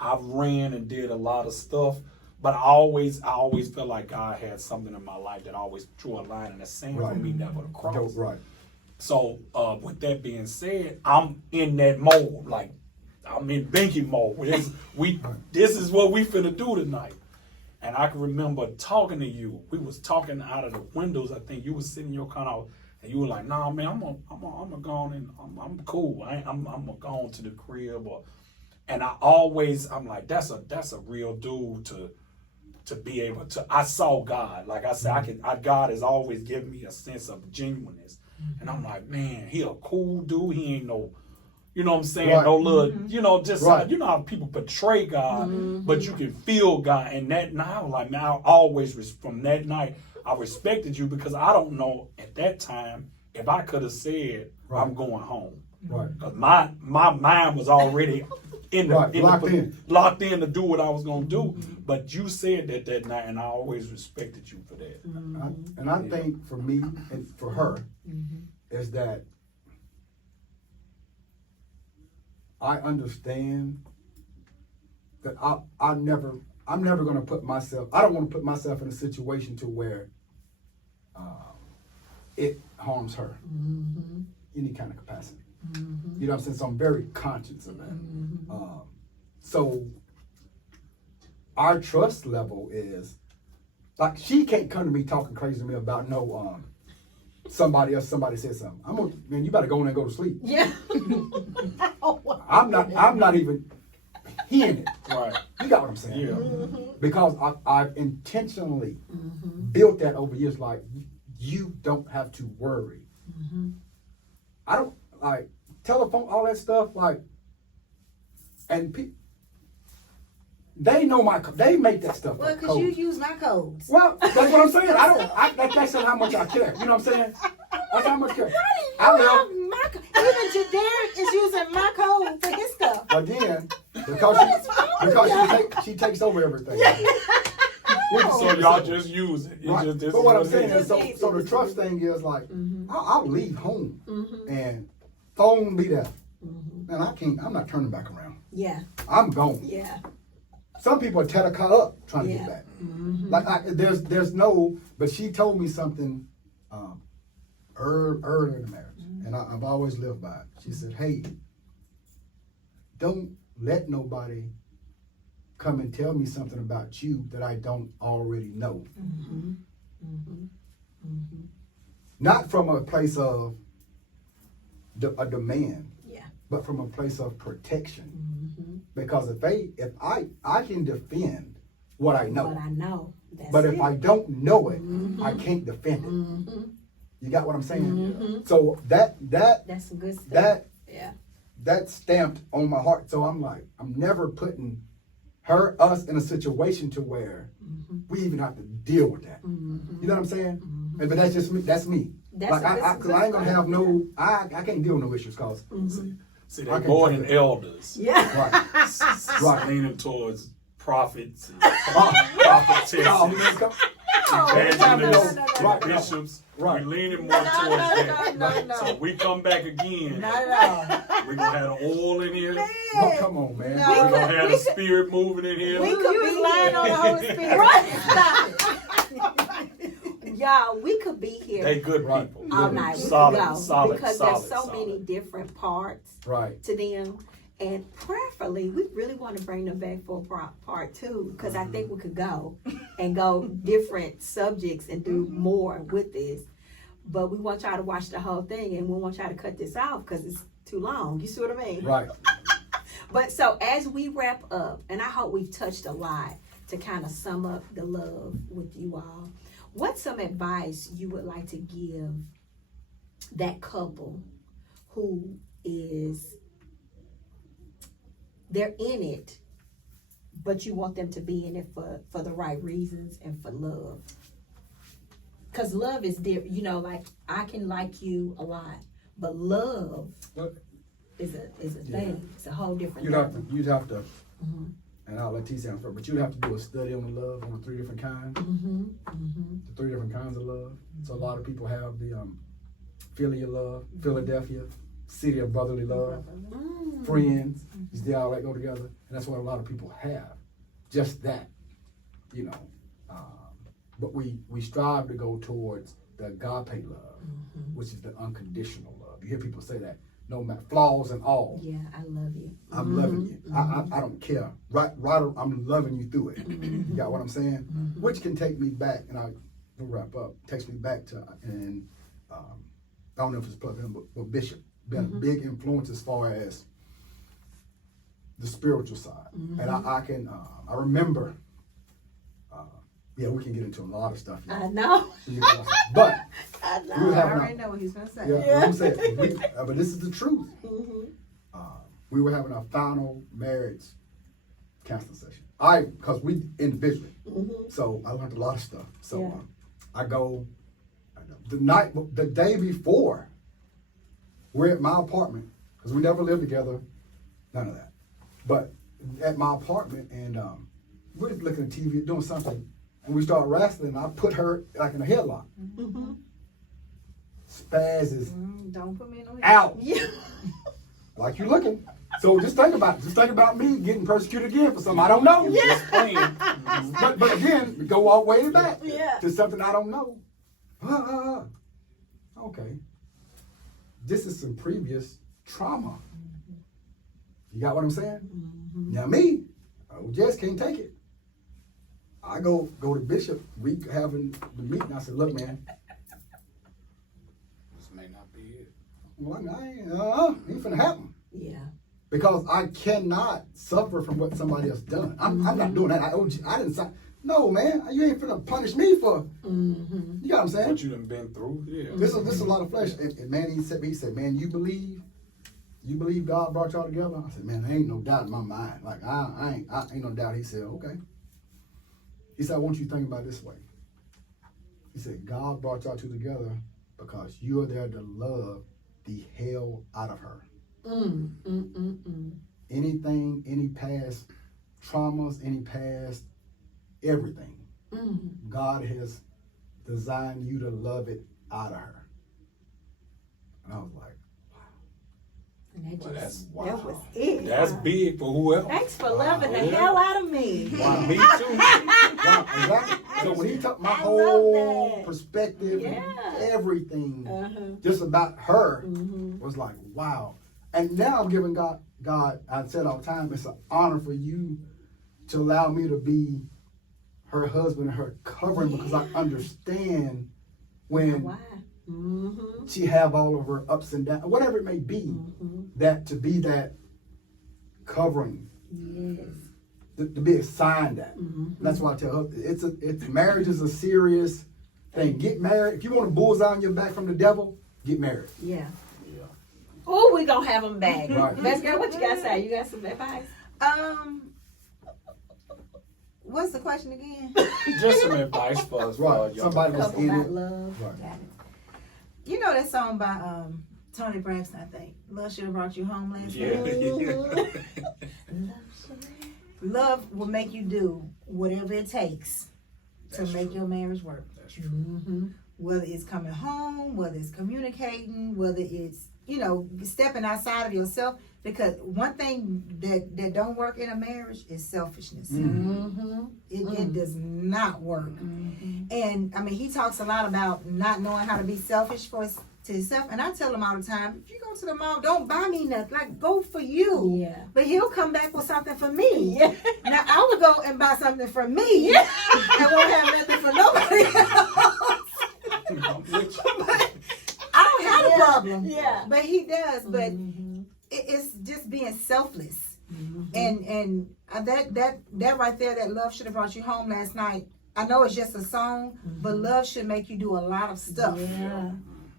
I've ran and did a lot of stuff, but I always felt like God had something in my life that always drew a line in the sand for me never to cross. Right. So with that being said, I'm in that mode, like I'm in Binky mode. This is what we finna do tonight. And I can remember talking to you. We was talking out of the windows. I think you was sitting in your car, and you were like, "Nah, man, I'm gonna go on and I'm cool. I'm gonna go on to the crib." And I'm like, that's a real dude to be able to. I saw God, like I said, God has always given me a sense of genuineness, and I'm like, man, he a cool dude. He ain't no. You know what I'm saying? Right. No little, just Right. you know how people portray God, but you can feel God. And that night, I was like, man, I always, from that night, I respected you because I don't know at that time if I could have said, I'm going home. Right. Because my mind was already locked in to do what I was going to do. But you said that night, and I always respected you for that. And I think for me and for her is that I understand that I'm never going to put myself, I don't want to put myself in a situation to where it harms her any kind of capacity. You know what I'm saying? So I'm very conscious of that. So our trust level is, like, she can't come to me talking crazy to me about no, somebody said something. Man, you better go in and go to sleep. Yeah. I'm not even hearing it. Right. You got what I'm saying? Yeah. Because I've intentionally built that over years. Like, you don't have to worry. I don't like telephone, all that stuff. Like, and they know they make that stuff. Well, because you use my codes. Well, that's what I'm saying. That's not how much I care. You know what I'm saying? That's how much I care. Even Jadaric is using my code for his stuff. Again, because she takes over everything. So y'all just use it. Right. But what I'm saying is, so the trust thing is like, I'll leave home and phone be there. Man, I'm not turning back around. Yeah. I'm gone. Yeah. Some people tear the car up trying to get back. Like there's no, but she told me something early in the marriage, and I've always lived by it. She said, "Hey, don't let nobody come and tell me something about you that I don't already know." Not from a place of a demand, but from a place of protection. Because if I can defend what I know, but if I don't know it, I can't defend it. You got what I'm saying? So that's some good stuff. That's stamped on my heart. So I'm like, I'm never putting us in a situation to where we even have to deal with that. You know what I'm saying? But that's just me. That's me. Like I ain't gonna have no. I can't deal with no issues because. See, they're more than elders. Yeah. Right. Leaning towards prophets and prophetesses, evangelists, bishops. We're leaning more towards that. No. So we come back again. Not at all. We're going to have the oil in here. Oh, come on, man. No. We're going to have the spirit moving in here. We could be lying on the Holy Spirit. Stop it. Y'all, we could be here They good people. all night. We Solid, could go solid, because solid, there's so solid. many different parts Right. to them. And prayerfully, we really want to bring them back for part two because I think we could go different subjects and do more with this. But we want y'all to watch the whole thing, and we want y'all to cut this off because it's too long. You see what I mean? Right. But so as we wrap up, and I hope we've touched a lot to kind of sum up the love with you all, what's some advice you would like to give that couple who is, they're in it, but you want them to be in it for the right reasons and for love? Because love is different. You know, like I can like you a lot, but love is a thing. It's a whole different You'd have to, Mm-hmm. and I'll let T say first, but you'd have to do a study on the love, on the 3 different kinds. Mm-hmm. Mm-hmm. The 3 different kinds of love. So a lot of people have the filial love, Philadelphia, city of brotherly love, friends, they all that go together, and that's what a lot of people have. Just that, you know. But we strive to go towards the agape love, which is the unconditional love. You hear people say that, no matter flaws and all. Yeah, I love you. I'm loving you. I don't care. Right. I'm loving you through it. You got what I'm saying? Which can take me back, and I'll wrap up. Takes me back to, and I don't know if it's plugged in, but Bishop been a big influence as far as the spiritual side. And I remember. Yeah, we can get into a lot of stuff. I know. But I know. I already know what he's gonna say. yeah. I'm saying, but this is the truth. We were having our final marriage counseling session. Because we individually, so I learned a lot of stuff. So I go the day before. We're at my apartment because we never lived together, none of that. But at my apartment, and we're looking at TV, doing something, and we start wrestling. And I put her like in a headlock. Spaz is Don't put me in no out. Yeah. Like you looking. So just think about it. Just think about me getting persecuted again for something I don't know. Just playing. But again, we go all the way back Yeah. to something I don't know. Okay. This is some previous trauma. You got what I'm saying? Now me, just can't take it. I go to Bishop. We having the meeting. I said, look, man. This may not be it. Well, ain't finna happen. Yeah. Because I cannot suffer from what somebody else done. I'm not doing that. I didn't sign. No, man, you ain't finna punish me for. You got what I'm saying? What you done been through? Yeah. This is a lot of flesh. And man, he said, man, you believe God brought y'all together? I said, man, there ain't no doubt in my mind. Like I ain't no doubt. He said, okay. He said, I want you to think about it this way. He said, God brought y'all two together because you are there to love the hell out of her. Anything, any past traumas, any past everything. God has designed you to love it out of her. And I was like, And Well, that's that was it. That's big for whoever. Thanks for loving the hell out of me. wow. Me too. Wow, exactly. So when he took my I love whole that. perspective Yeah. and everything just about her was like, wow. And now I'm giving God, I said all the time, it's an honor for you to allow me to be her husband and her covering because I understand when Why? she have all of her ups and downs, whatever it may be, that to be that covering, Yes. to be assigned that. That's why I tell her, it's marriage is a serious thing. Get married. If you want a bullseye on your back from the devil, get married. Yeah. Oh, we gonna have them back. Right. Best girl, what you got to say? You got some advice? What's the question again? Just some advice for us. Right. Y'all. Somebody was Couple in about it. love. Right. You know that song by Tony Braxton, I think. Love should have brought you home last Yeah. night. Love will make you do whatever it takes to That's make true. your marriage work. That's true. Whether it's coming home, whether it's communicating, whether it's, stepping outside of yourself. Because one thing that don't work in a marriage is selfishness. It does not work. And I mean, he talks a lot about not knowing how to be selfish to himself. And I tell him all the time, if you go to the mall, don't buy me nothing. Like, go for you. Yeah. But he'll come back with something for me. Yeah. Now, I would go and buy something for me and won't have nothing for nobody else. I'm with you. I don't have a problem. Yeah. But he does. But it's just being selfless. And that right there, that love should have brought you home last night. I know it's just a song, but love should make you do a lot of stuff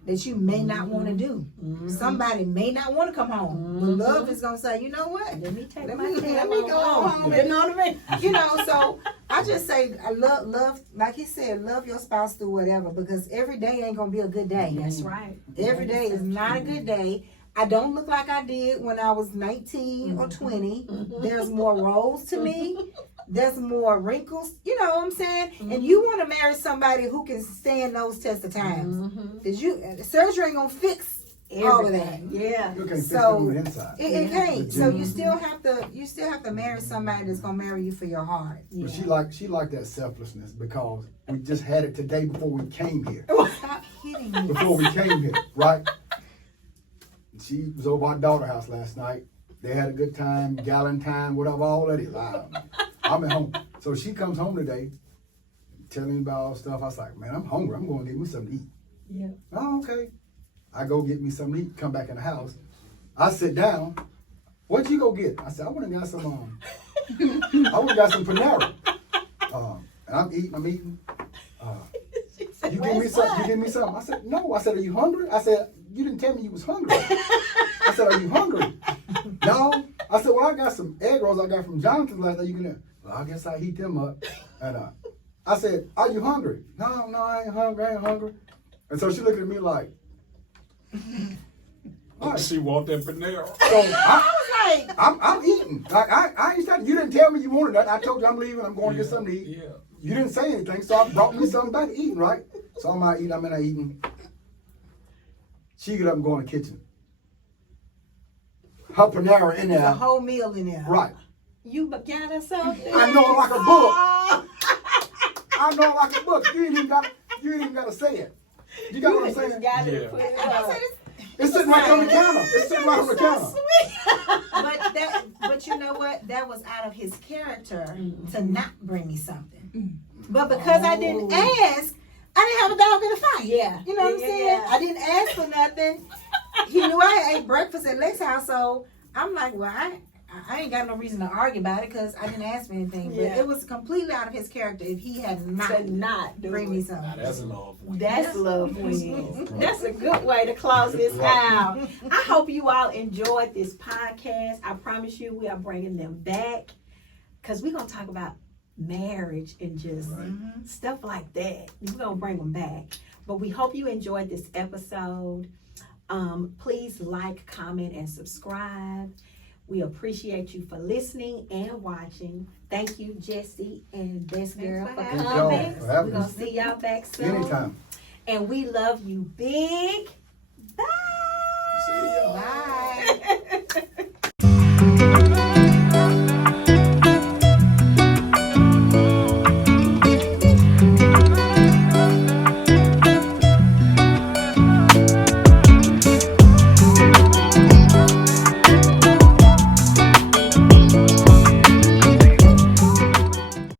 that you may not want to do. Somebody may not want to come home, but love is gonna say, you know what? Let me take Let my me time go home. You know what I mean? You know, so I just say, I love, like he said, love your spouse through whatever, because every day ain't gonna be a good day. That's right. Every day is not a good day. I don't look like I did when I was 19 or 20. There's more rolls to me. There's more wrinkles. You know what I'm saying? And you want to marry somebody who can stand those tests of times. Because surgery ain't gonna fix all of that. Yeah. You can't fix So, it on the inside. It can't. So you still have to marry somebody that's gonna marry you for your heart. But she like that selflessness because we just had it today before we came here. Stop hitting me. Before we came here, right? She was over our daughter's house last night. They had a good time, Galentine, whatever, all that is. I'm at home. So she comes home today, telling me about all stuff. I was like, man, I'm hungry. I'm going to get me something to eat. Yeah. Oh, okay. I go get me something to eat, come back in the house. I sit down. What'd you go get? I said, I went and got some, Panera. And I'm eating. You give me something. I said, no. I said, are you hungry? I said, you didn't tell me you was hungry. I said, are you hungry? No. I said, well, I got some egg rolls I got from Jonathan last night. Well, I guess I heat them up. And I said, are you hungry? No, I ain't hungry. And so she looked at me like, all right. She want that Panera. So I'm eating. Like I ain't starting. You didn't tell me you wanted that. I told you I'm leaving. I'm going to get something to eat. Yeah. You didn't say anything, so I brought me something back to eating, right? So I'm out eating. I'm in there eating. She get up and go in the kitchen. Her Panera in There's there. a whole meal in there. Right. You got us something. I know it like a book. I know it like a book. You ain't even got to say it. You got what I'm saying? Yeah. It's sitting right on the counter. It's sitting right on the counter. But you know what? That was out of his character to not bring me something. But because I didn't ask, I didn't have a dog in the fight. Yeah. You know what I'm saying? I didn't ask for nothing. He knew I ate breakfast at Lex's house, so I'm like, well, I ain't got no reason to argue about it because I didn't ask for anything. But it was completely out of his character if he had not bring me something. Now that's love. That's love win. That's a good way to close this out. I hope you all enjoyed this podcast. I promise you we are bringing them back because we're going to talk about marriage and just stuff like that. We're going to bring them back. But we hope you enjoyed this episode. Please like, comment, and subscribe. We appreciate you for listening and watching. Thank you, Jessie and Best Girl, for coming. We're going to see y'all back soon. Anytime. And we love you big. Bye. See y'all. Bye.